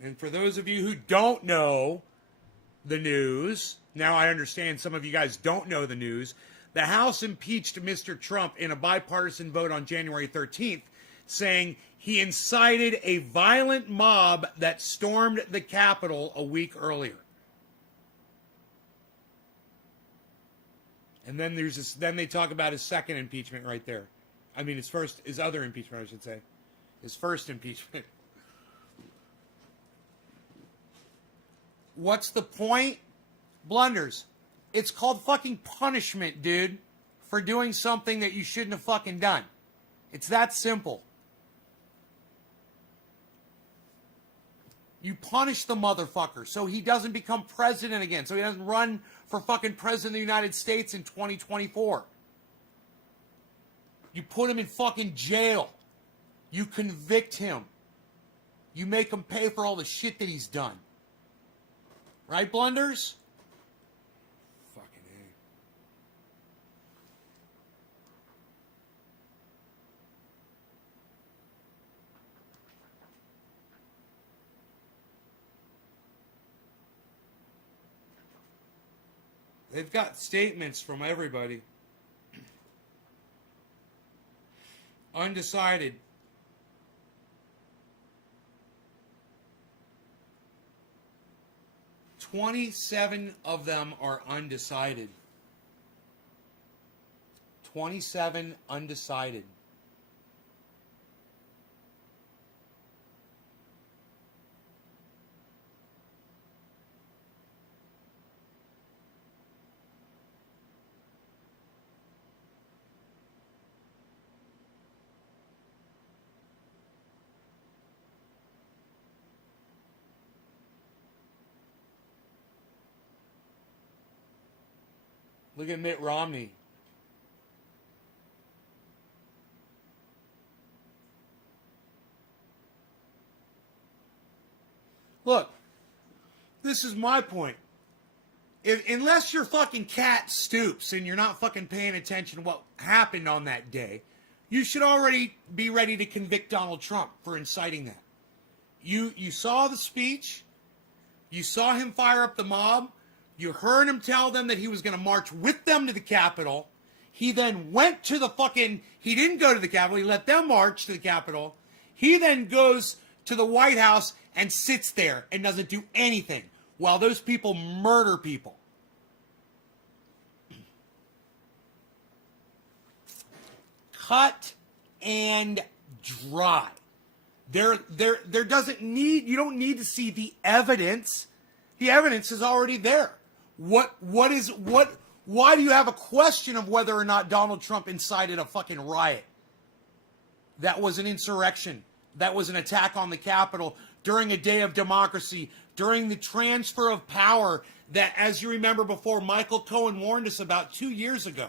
And for those of you who don't know the news, now I understand some of you guys don't know the news. The House impeached Mr. Trump in a bipartisan vote on January 13th, saying he incited a violent mob that stormed the Capitol a week earlier. And then then they talk about his second impeachment right there. I mean, his other impeachment, I should say. His first impeachment. What's the point? Blunders. It's called fucking punishment, dude, for doing something that you shouldn't have fucking done. It's that simple. You punish the motherfucker so he doesn't become president again, so he doesn't run for fucking president of the United States in 2024. You put him in fucking jail. You convict him. You make him pay for all the shit that he's done. Right, Blunders? Fucking A. They've got statements from everybody. Undecided. $27 of them are undecided. 27 undecided. Look at Mitt Romney. Look, this is my point. Unless your fucking cat stoops and you're not fucking paying attention to what happened on that day, you should already be ready to convict Donald Trump for inciting that. You saw the speech. You saw him fire up the mob. You heard him tell them that he was going to march with them to the Capitol. He then went to the fucking... He didn't go to the Capitol. He let them march to the Capitol. He then goes to the White House and sits there and doesn't do anything while those people murder people. Cut and dry. There doesn't need... You don't need to see the evidence. The evidence is already there. Why do you have a question of whether or not Donald Trump incited a fucking riot? That was an insurrection. That was an attack on the Capitol during a day of democracy, during the transfer of power that, as you remember before, Michael Cohen warned us about 2 years ago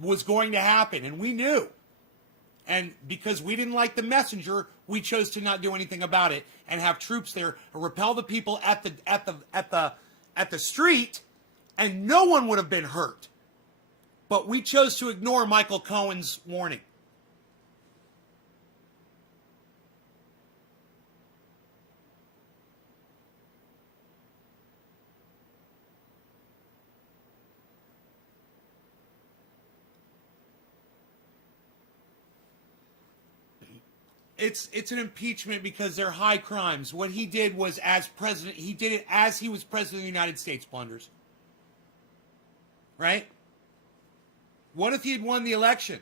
was going to happen, and we knew. And because we didn't like the messenger, we chose to not do anything about it and have troops there repel the people at the street, and no one would have been hurt. But we chose to ignore Michael Cohen's warning. It's an impeachment because they're high crimes. What he did was, as president, he did it as he was president of the United States, Blunders. Right? What if he had won the election?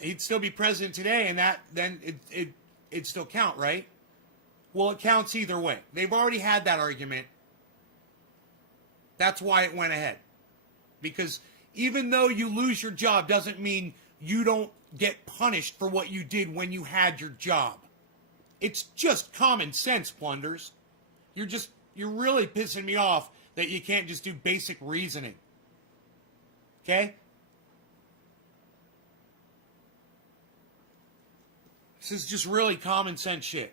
He'd still be president today, and it'd still count, right? Well, it counts either way. They've already had that argument. That's why it went ahead. Because even though you lose your job doesn't mean you don't get punished for what you did when you had your job. It's just common sense, Blunders. You're really pissing me off that you can't just do basic reasoning. Okay? This is just really common sense shit.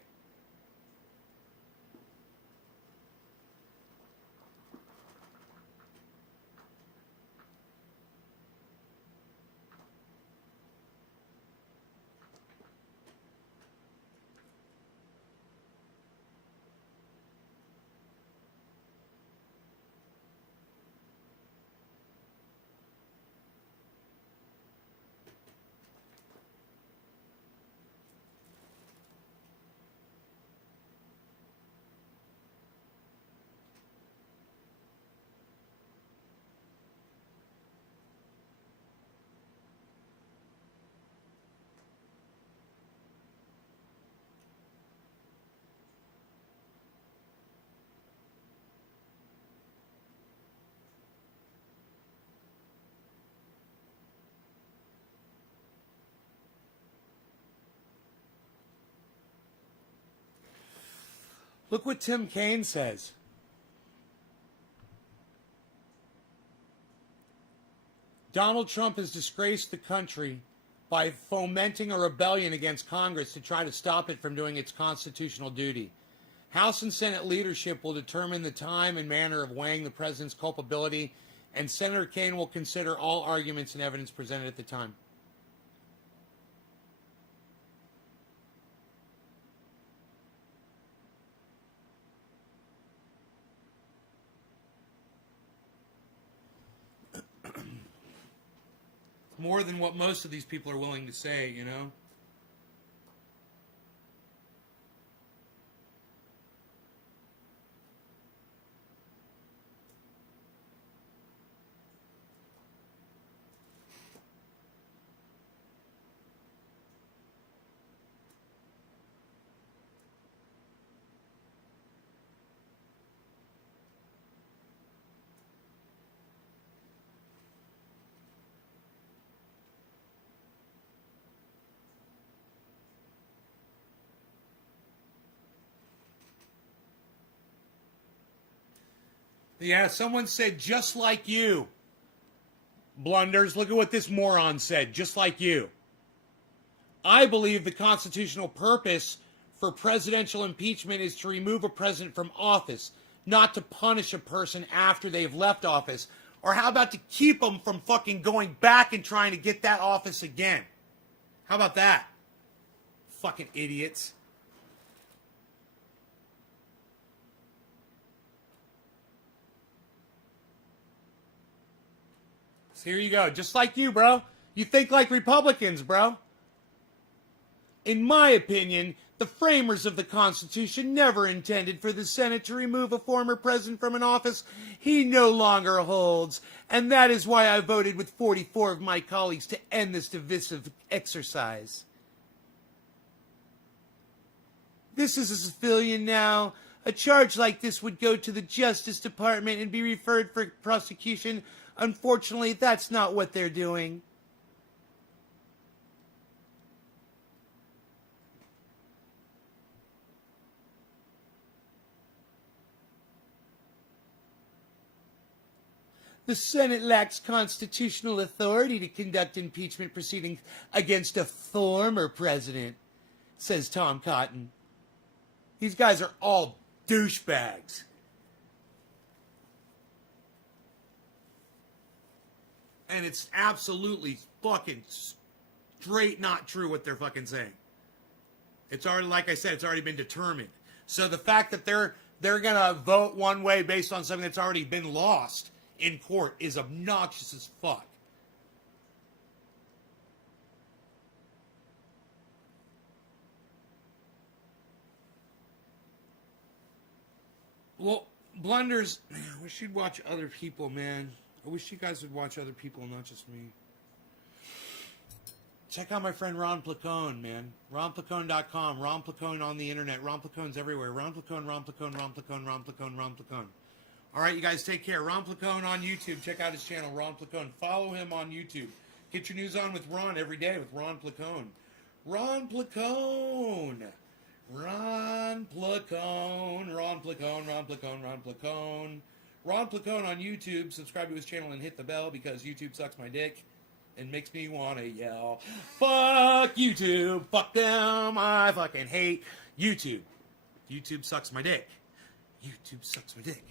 Look what Tim Kaine says. Donald Trump has disgraced the country by fomenting a rebellion against Congress to try to stop it from doing its constitutional duty. House and Senate leadership will determine the time and manner of weighing the president's culpability, and Senator Kaine will consider all arguments and evidence presented at the time. More than what most of these people are willing to say, you know? Yeah, someone said, just like you. Blunders, look at what this moron said, just like you. I believe the constitutional purpose for presidential impeachment is to remove a president from office, not to punish a person after they've left office. Or how about to keep them from fucking going back and trying to get that office again? How about that? Fucking idiots. So here you go. Just like you, bro. You think like Republicans, bro. In my opinion, the framers of the Constitution never intended for the Senate to remove a former president from an office he no longer holds. And that is why I voted with 44 of my colleagues to end this divisive exercise. This is a civilian now. A charge like this would go to the Justice Department and be referred for prosecution. Unfortunately, that's not what they're doing. The Senate lacks constitutional authority to conduct impeachment proceedings against a former president, says Tom Cotton. These guys are all douchebags. And it's absolutely fucking straight not true what they're fucking saying. It's already, like I said, it's already been determined. So the fact that they're going to vote one way based on something that's already been lost in court is obnoxious as fuck. Well, Blunders, man, I wish you'd watch other people, man. I wish you guys would watch other people, not just me. Check out my friend Ron Placone, man. RonPlacone.com. Ron Placone on the internet. Ron Placone's everywhere. Ron Placone, Ron Placone, Ron Placone, Ron Placone, Ron Placone. All right, you guys take care. Ron Placone on YouTube. Check out his channel, Ron Placone. Follow him on YouTube. Get your news on with Ron every day with Ron Placone. Ron Placone. Ron Placone. Ron Placone. Ron Placone. Ron Placone. Ron Placone on YouTube. Subscribe to his channel and hit the bell because YouTube sucks my dick. and makes me want to yell, fuck YouTube, fuck them, I fucking hate YouTube. YouTube sucks my dick. YouTube sucks my dick.